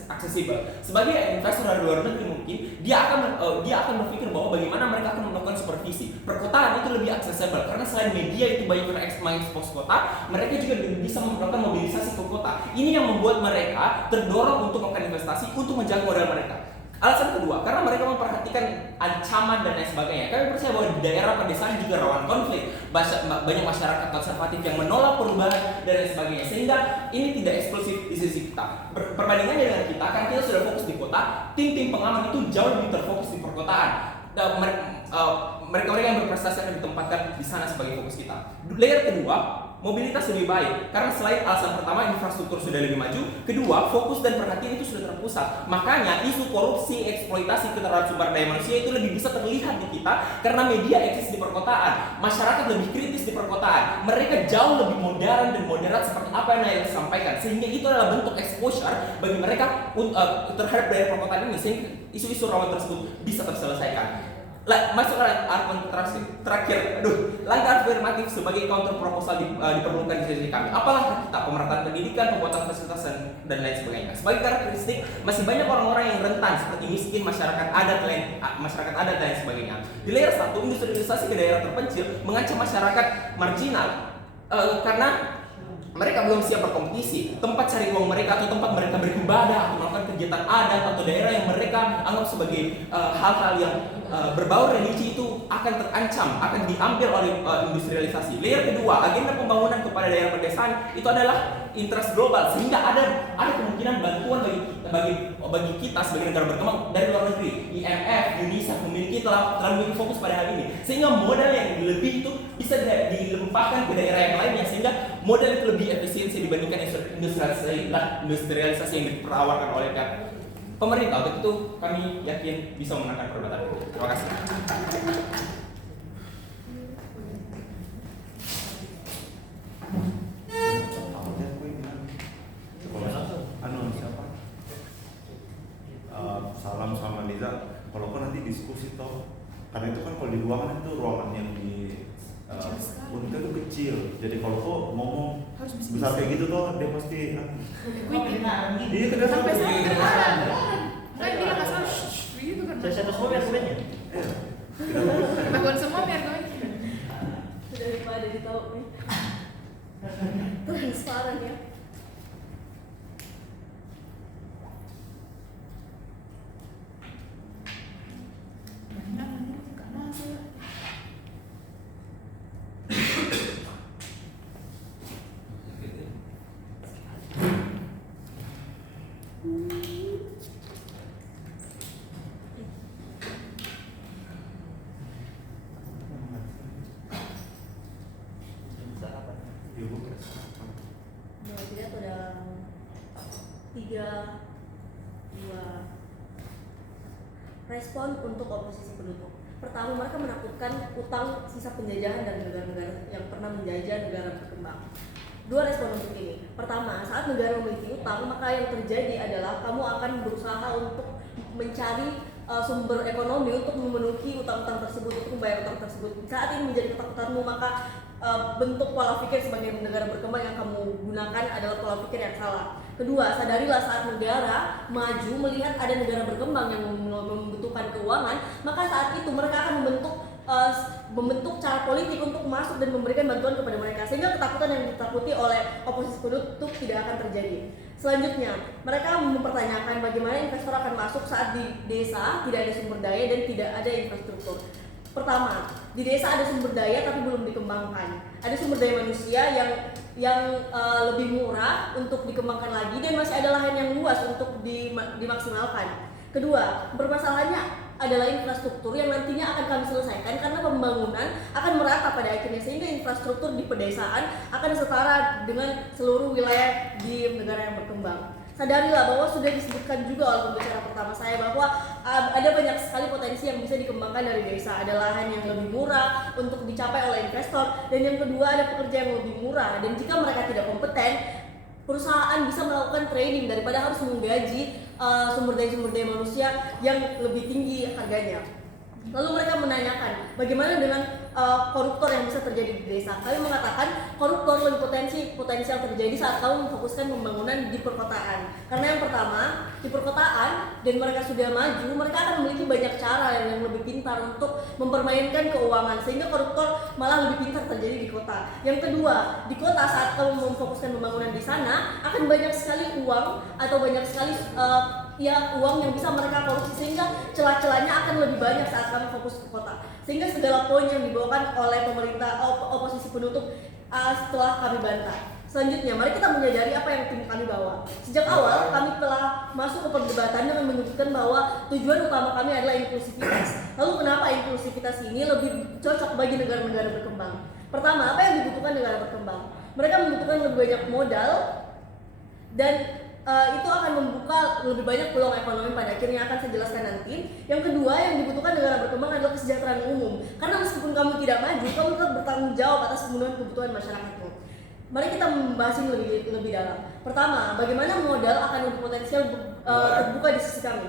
aksesibel. Sebagai investor dari luar negeri mungkin dia akan berpikir bahwa bagaimana mereka akan melakukan supervisi. Perkotaan itu lebih aksesibel karena selain media itu banyak mengekspos kota, mereka juga bisa melakukan mobilisasi ke kota. Ini yang membuat mereka terdorong untuk melakukan investasi untuk menjaga modal mereka. Alasan kedua, karena mereka memperhatikan ancaman dan lain sebagainya. Kami percaya bahwa di daerah pedesaan juga rawan konflik. Banyak masyarakat konservatif yang menolak perubahan dan lain sebagainya. Sehingga ini tidak eksklusif di sisi kita. Perbandingannya dengan kita, karena kita sudah fokus di kota, tim-tim pengaman itu jauh lebih terfokus di perkotaan. Mereka yang berprestasi akan ditempatkan di sana sebagai fokus kita. Layer kedua, mobilitas lebih baik karena selain alasan pertama infrastruktur sudah lebih maju, kedua fokus dan perhatian itu sudah terpusat. Makanya isu korupsi, eksploitasi terhadap sumber daya manusia itu lebih bisa terlihat di kita karena media eksis di perkotaan, masyarakat lebih kritis di perkotaan, mereka jauh lebih modern dan moderat seperti apa yang saya sampaikan, sehingga itu adalah bentuk exposure bagi mereka terhadap daerah perkotaan ini sehingga isu-isu rawan tersebut bisa terselesaikan. Masuk ke argumen terakhir, langkah afirmatif sebagai counter proposal diperlukan di sisi kami. Apa langkah kita? Pemerataan pendidikan, pembuatan fasilitas dan lain sebagainya. Sebagai karakteristik, masih banyak orang-orang yang rentan seperti miskin, masyarakat adat dan lain sebagainya. Di layer 1, industrialisasi ke daerah terpencil mengancam masyarakat marginal karena mereka belum siap berkompetisi. Tempat cari uang mereka atau tempat mereka beribadah atau melakukan kegiatan adat atau daerah yang mereka anggap sebagai hal-hal yang berbau religi itu akan terancam, akan diambil oleh industrialisasi. Layer kedua, agenda pembangunan kepada daerah pedesaan itu adalah interest global, sehingga ada kemungkinan bantuan bagi kita sebagai negara berkembang dari luar negeri. IMF, UNICEF memiliki telah memiliki fokus pada hal ini, sehingga modal yang lebih itu bisa dilimpahkan ke daerah yang lainnya, sehingga modal itu lebih efisiensi dibandingkan industrialisasi yang ditawarkan oleh pemerintah. Untuk itu kami yakin bisa memenangkan perdebatan ini. Terima kasih. Salam sama Liza. Kalau kau nanti diskusi toh, karena itu kan kalau di ruangan itu ruangan yang di unitnya itu kecil. Jadi kalau kau ngomong besar kayak gitu toh, dia pasti iya kedengaran. Sampai saya kedengaran. Kan dia nggak salah. Begitu kan. Saya semua biar kuliahnya. Bangun semua biar gue. Daripada ditahu nih. Transparan ya. Jadi ada 2 respon untuk oposisi pendukung. Pertama, mereka menakutkan utang sisa penjajahan dari negara-negara yang pernah menjajah negara berkembang. 2 respon untuk ini. Pertama, saat negara memiliki utang, maka yang terjadi adalah kamu akan berusaha untuk mencari sumber ekonomi untuk memenuhi utang-utang tersebut, untuk membayar utang tersebut. Saat ini menjadi ketakutanmu, maka bentuk pola pikir sebagai negara berkembang yang kamu gunakan adalah pola pikir yang salah. Kedua, sadarilah saat negara maju melihat ada negara berkembang yang membutuhkan keuangan, maka saat itu mereka akan membentuk cara politik untuk masuk dan memberikan bantuan kepada mereka, sehingga ketakutan yang ditakuti oleh oposisi penduduk tidak akan terjadi. Selanjutnya, mereka mempertanyakan bagaimana investor akan masuk saat di desa tidak ada sumber daya dan tidak ada infrastruktur. Pertama, di desa ada sumber daya tapi belum dikembangkan. Ada sumber daya manusia yang lebih murah untuk dikembangkan lagi dan masih ada lahan yang luas untuk dimaksimalkan. Kedua, permasalahannya adalah infrastruktur yang nantinya akan kami selesaikan karena pembangunan akan merata pada akhirnya, sehingga infrastruktur di pedesaan akan setara dengan seluruh wilayah di negara yang berkembang. Sadarilah bahwa sudah disebutkan juga oleh pembicara pertama saya bahwa ada banyak sekali potensi yang bisa dikembangkan dari desa. Ada lahan yang lebih murah untuk dicapai oleh investor, dan yang kedua ada pekerja yang lebih murah, dan jika mereka tidak kompeten, perusahaan bisa melakukan training daripada harus menggaji sumber daya manusia yang lebih tinggi harganya. Lalu mereka menanyakan bagaimana dengan koruptor yang bisa terjadi di desa. Kami mengatakan koruptor lebih potensial terjadi saat kamu memfokuskan pembangunan di perkotaan. Karena yang pertama, di perkotaan dan mereka sudah maju, mereka akan memiliki banyak cara yang lebih pintar untuk mempermainkan keuangan sehingga koruptor malah lebih pintar terjadi di kota. Yang kedua, di kota saat kamu memfokuskan pembangunan di sana akan banyak sekali uang atau banyak sekali uang yang bisa mereka korupsi sehingga celah-celahnya akan lebih banyak saat kami fokus ke kota. Sehingga segala poin yang dibawakan oleh pemerintah oposisi penutup setelah kami bantah. Selanjutnya, mari kita menyadari apa yang tim kami bawa. Sejak awal kami telah masuk ke perdebatan dengan menyebutkan bahwa tujuan utama kami adalah inklusivitas. Lalu kenapa inklusivitas ini lebih cocok bagi negara-negara berkembang? Pertama, apa yang dibutuhkan negara berkembang? Mereka membutuhkan lebih banyak modal dan itu akan membuka lebih banyak peluang ekonomi pada akhirnya akan saya jelaskan nanti. Yang kedua yang dibutuhkan negara berkembang adalah kesejahteraan umum. Karena meskipun kamu tidak maju, kamu tetap bertanggung jawab atas pemenuhan kebutuhan masyarakatmu. Mari kita membahas ini lebih dalam. Pertama, bagaimana modal akan lebih potensial terbuka di sisi kami.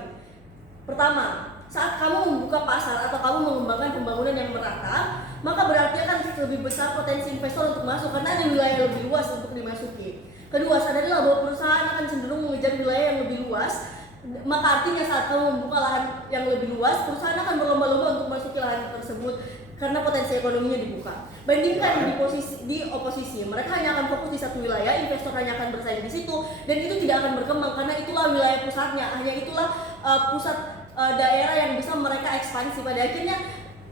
Pertama, saat kamu membuka pasar atau kamu mengembangkan pembangunan yang merata, maka berarti akan lebih besar potensi investor untuk masuk karena ada wilayah lebih luas untuk dimasuki. Kedua, sadarilah bahwa perusahaan akan cenderung mengejar wilayah yang lebih luas. Maka artinya saat kamu membuka lahan yang lebih luas, perusahaan akan berlomba-lomba untuk masuki lahan tersebut karena potensi ekonominya dibuka. Bandingkan di oposisi, mereka hanya akan fokus di satu wilayah, investor hanya akan bersaing di situ, dan itu tidak akan berkembang karena itulah wilayah pusatnya, hanya itulah pusat daerah yang bisa mereka ekspansi. Pada akhirnya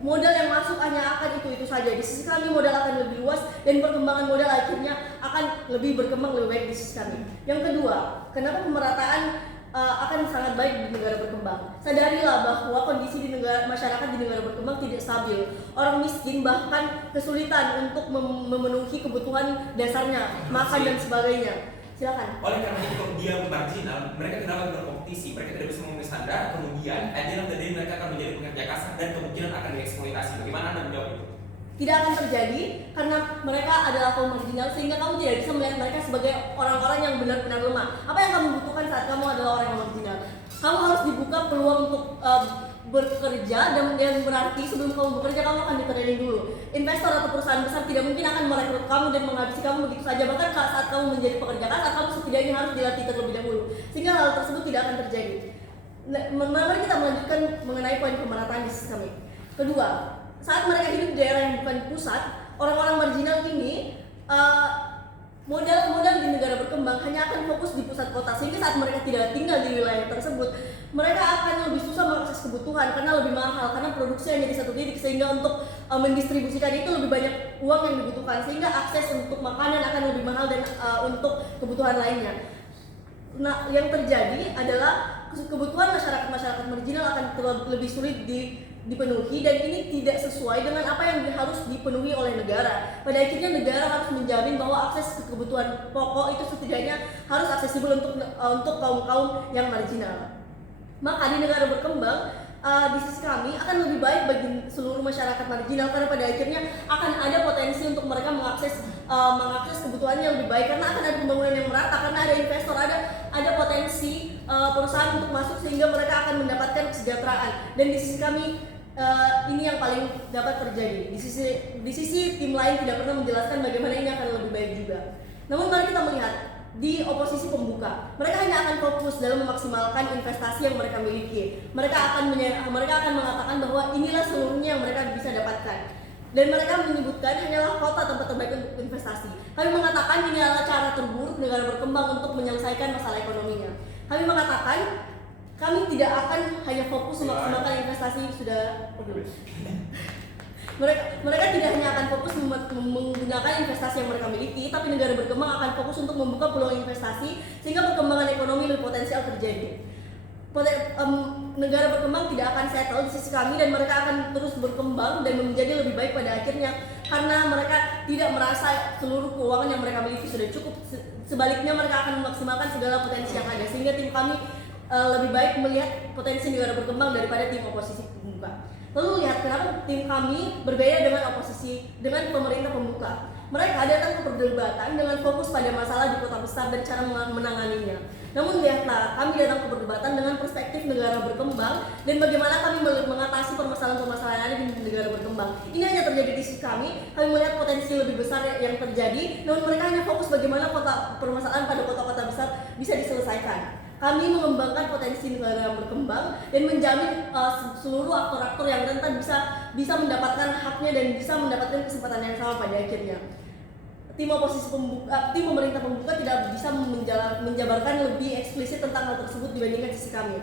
modal yang masuk hanya akan itu saja. Di sisi kami modal akan lebih luas dan perkembangan modal akhirnya akan lebih berkembang lebih baik di sisi kami. Yang kedua, kenapa pemerataan akan sangat baik di negara berkembang? Sadarilah bahwa kondisi di masyarakat di negara berkembang tidak stabil. Orang miskin bahkan kesulitan untuk memenuhi kebutuhan dasarnya, makan dan sebagainya. Silakan. Oleh karena itu kalau dia marginal, mereka tidak dapat berkompetisi, mereka tidak bisa memenuhi standar, kemudian akhirnya mereka akan menjadi pekerja kasar dan kemungkinan akan dieksploitasi. Bagaimana Anda menjawab itu? Tidak akan terjadi karena mereka adalah kaum marginal sehingga kamu tidak bisa melihat mereka sebagai orang-orang yang benar-benar lemah. Apa yang kamu butuhkan saat kamu adalah orang yang marginal? Kamu harus dibuka peluang untuk bekerja dan berarti sebelum kamu bekerja kamu akan di-training dulu. Investor atau perusahaan besar tidak mungkin akan merekrut kamu dan menghabisi kamu begitu saja. Bahkan saat kamu menjadi pekerja kasar, kamu setidaknya harus dilatih terlebih dahulu sehingga hal tersebut tidak akan terjadi. Mari kita melanjutkan mengenai poin pemerataan di sisi kami. Kedua, saat mereka hidup di daerah yang bukan pusat, orang-orang marginal ini modal di negara berkembang hanya akan fokus di pusat kota sehingga saat mereka tidak tinggal di wilayah tersebut, mereka akan lebih susah mengakses kebutuhan karena lebih mahal karena produksi hanya di satu titik sehingga untuk mendistribusikan itu lebih banyak uang yang dibutuhkan sehingga akses untuk makanan akan lebih mahal dan untuk kebutuhan lainnya. Nah, yang terjadi adalah kebutuhan masyarakat marginal akan lebih sulit dipenuhi dan ini tidak sesuai dengan apa yang harus dipenuhi oleh negara. Pada akhirnya negara harus menjamin bahwa akses ke kebutuhan pokok itu setidaknya harus aksesibel untuk kaum-kaum yang marginal. Maka di negara berkembang di sisi kami akan lebih baik bagi seluruh masyarakat marginal karena pada akhirnya akan ada potensi untuk mereka mengakses kebutuhannya yang lebih baik karena akan ada pembangunan yang merata, karena ada investor, ada potensi perusahaan untuk masuk sehingga mereka akan mendapatkan kesejahteraan. Dan di sisi kami ini yang paling dapat terjadi. Di sisi tim lain tidak pernah menjelaskan bagaimana ini akan lebih baik juga. Namun mari kita melihat di oposisi pembuka, mereka hanya akan fokus dalam memaksimalkan investasi yang mereka miliki. Mereka akan mengatakan bahwa inilah seluruhnya yang mereka bisa dapatkan. Dan mereka menyebutkan hanyalah kota tempat terbaik untuk investasi. Kami mengatakan ini adalah cara terburuk negara berkembang untuk menyelesaikan masalah ekonominya. Kami mengatakan kami tidak akan hanya fokus memaksimalkan investasi sudah. Mereka tidak hanya akan fokus menggunakan investasi yang mereka miliki, tapi negara berkembang akan fokus untuk membuka peluang investasi sehingga perkembangan ekonomi lebih potensial terjadi. Negara berkembang tidak akan settle di sisi kami dan mereka akan terus berkembang dan menjadi lebih baik pada akhirnya karena mereka tidak merasa seluruh keuangan yang mereka miliki sudah cukup. Sebaliknya mereka akan memaksimalkan segala potensi yang ada sehingga tim kami lebih baik melihat potensi negara berkembang daripada tim oposisi pembuka. Lalu lihat kenapa tim kami berbeda dengan oposisi, dengan pemerintah pembuka. mereka datang ke perdebatan dengan fokus pada masalah di kota besar dan cara menanganinya. Namun lihatlah, kami datang ke perdebatan dengan perspektif negara berkembang dan bagaimana kami mengatasi permasalahan-permasalahan yang ada di negara berkembang. Ini hanya terjadi di sisi kami melihat potensi lebih besar yang terjadi, namun mereka hanya fokus bagaimana permasalahan pada kota-kota besar bisa diselesaikan. Kami mengembangkan potensi negara yang berkembang dan menjamin seluruh aktor-aktor yang rentan bisa mendapatkan haknya dan bisa mendapatkan kesempatan yang sama pada akhirnya. Tim pemerintah pembuka tidak bisa menjabarkan lebih eksplisit tentang hal tersebut dibandingkan sisi kami.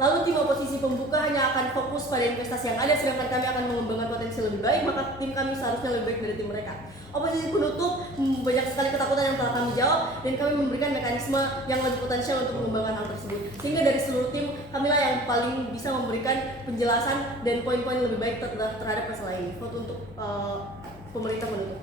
Lalu tim oposisi pembuka hanya akan fokus pada investasi yang ada, sedangkan kami akan mengembangkan potensi lebih baik, maka tim kami seharusnya lebih baik dari tim mereka. Oposisi penutup banyak sekali ketakutan yang telah kami jawab, dan kami memberikan mekanisme yang lebih potensial untuk mengembangkan hal tersebut. Sehingga dari seluruh tim, kamilah yang paling bisa memberikan penjelasan dan poin-poin lebih baik terhadap masalah ini. Vote untuk pemerintah penutup.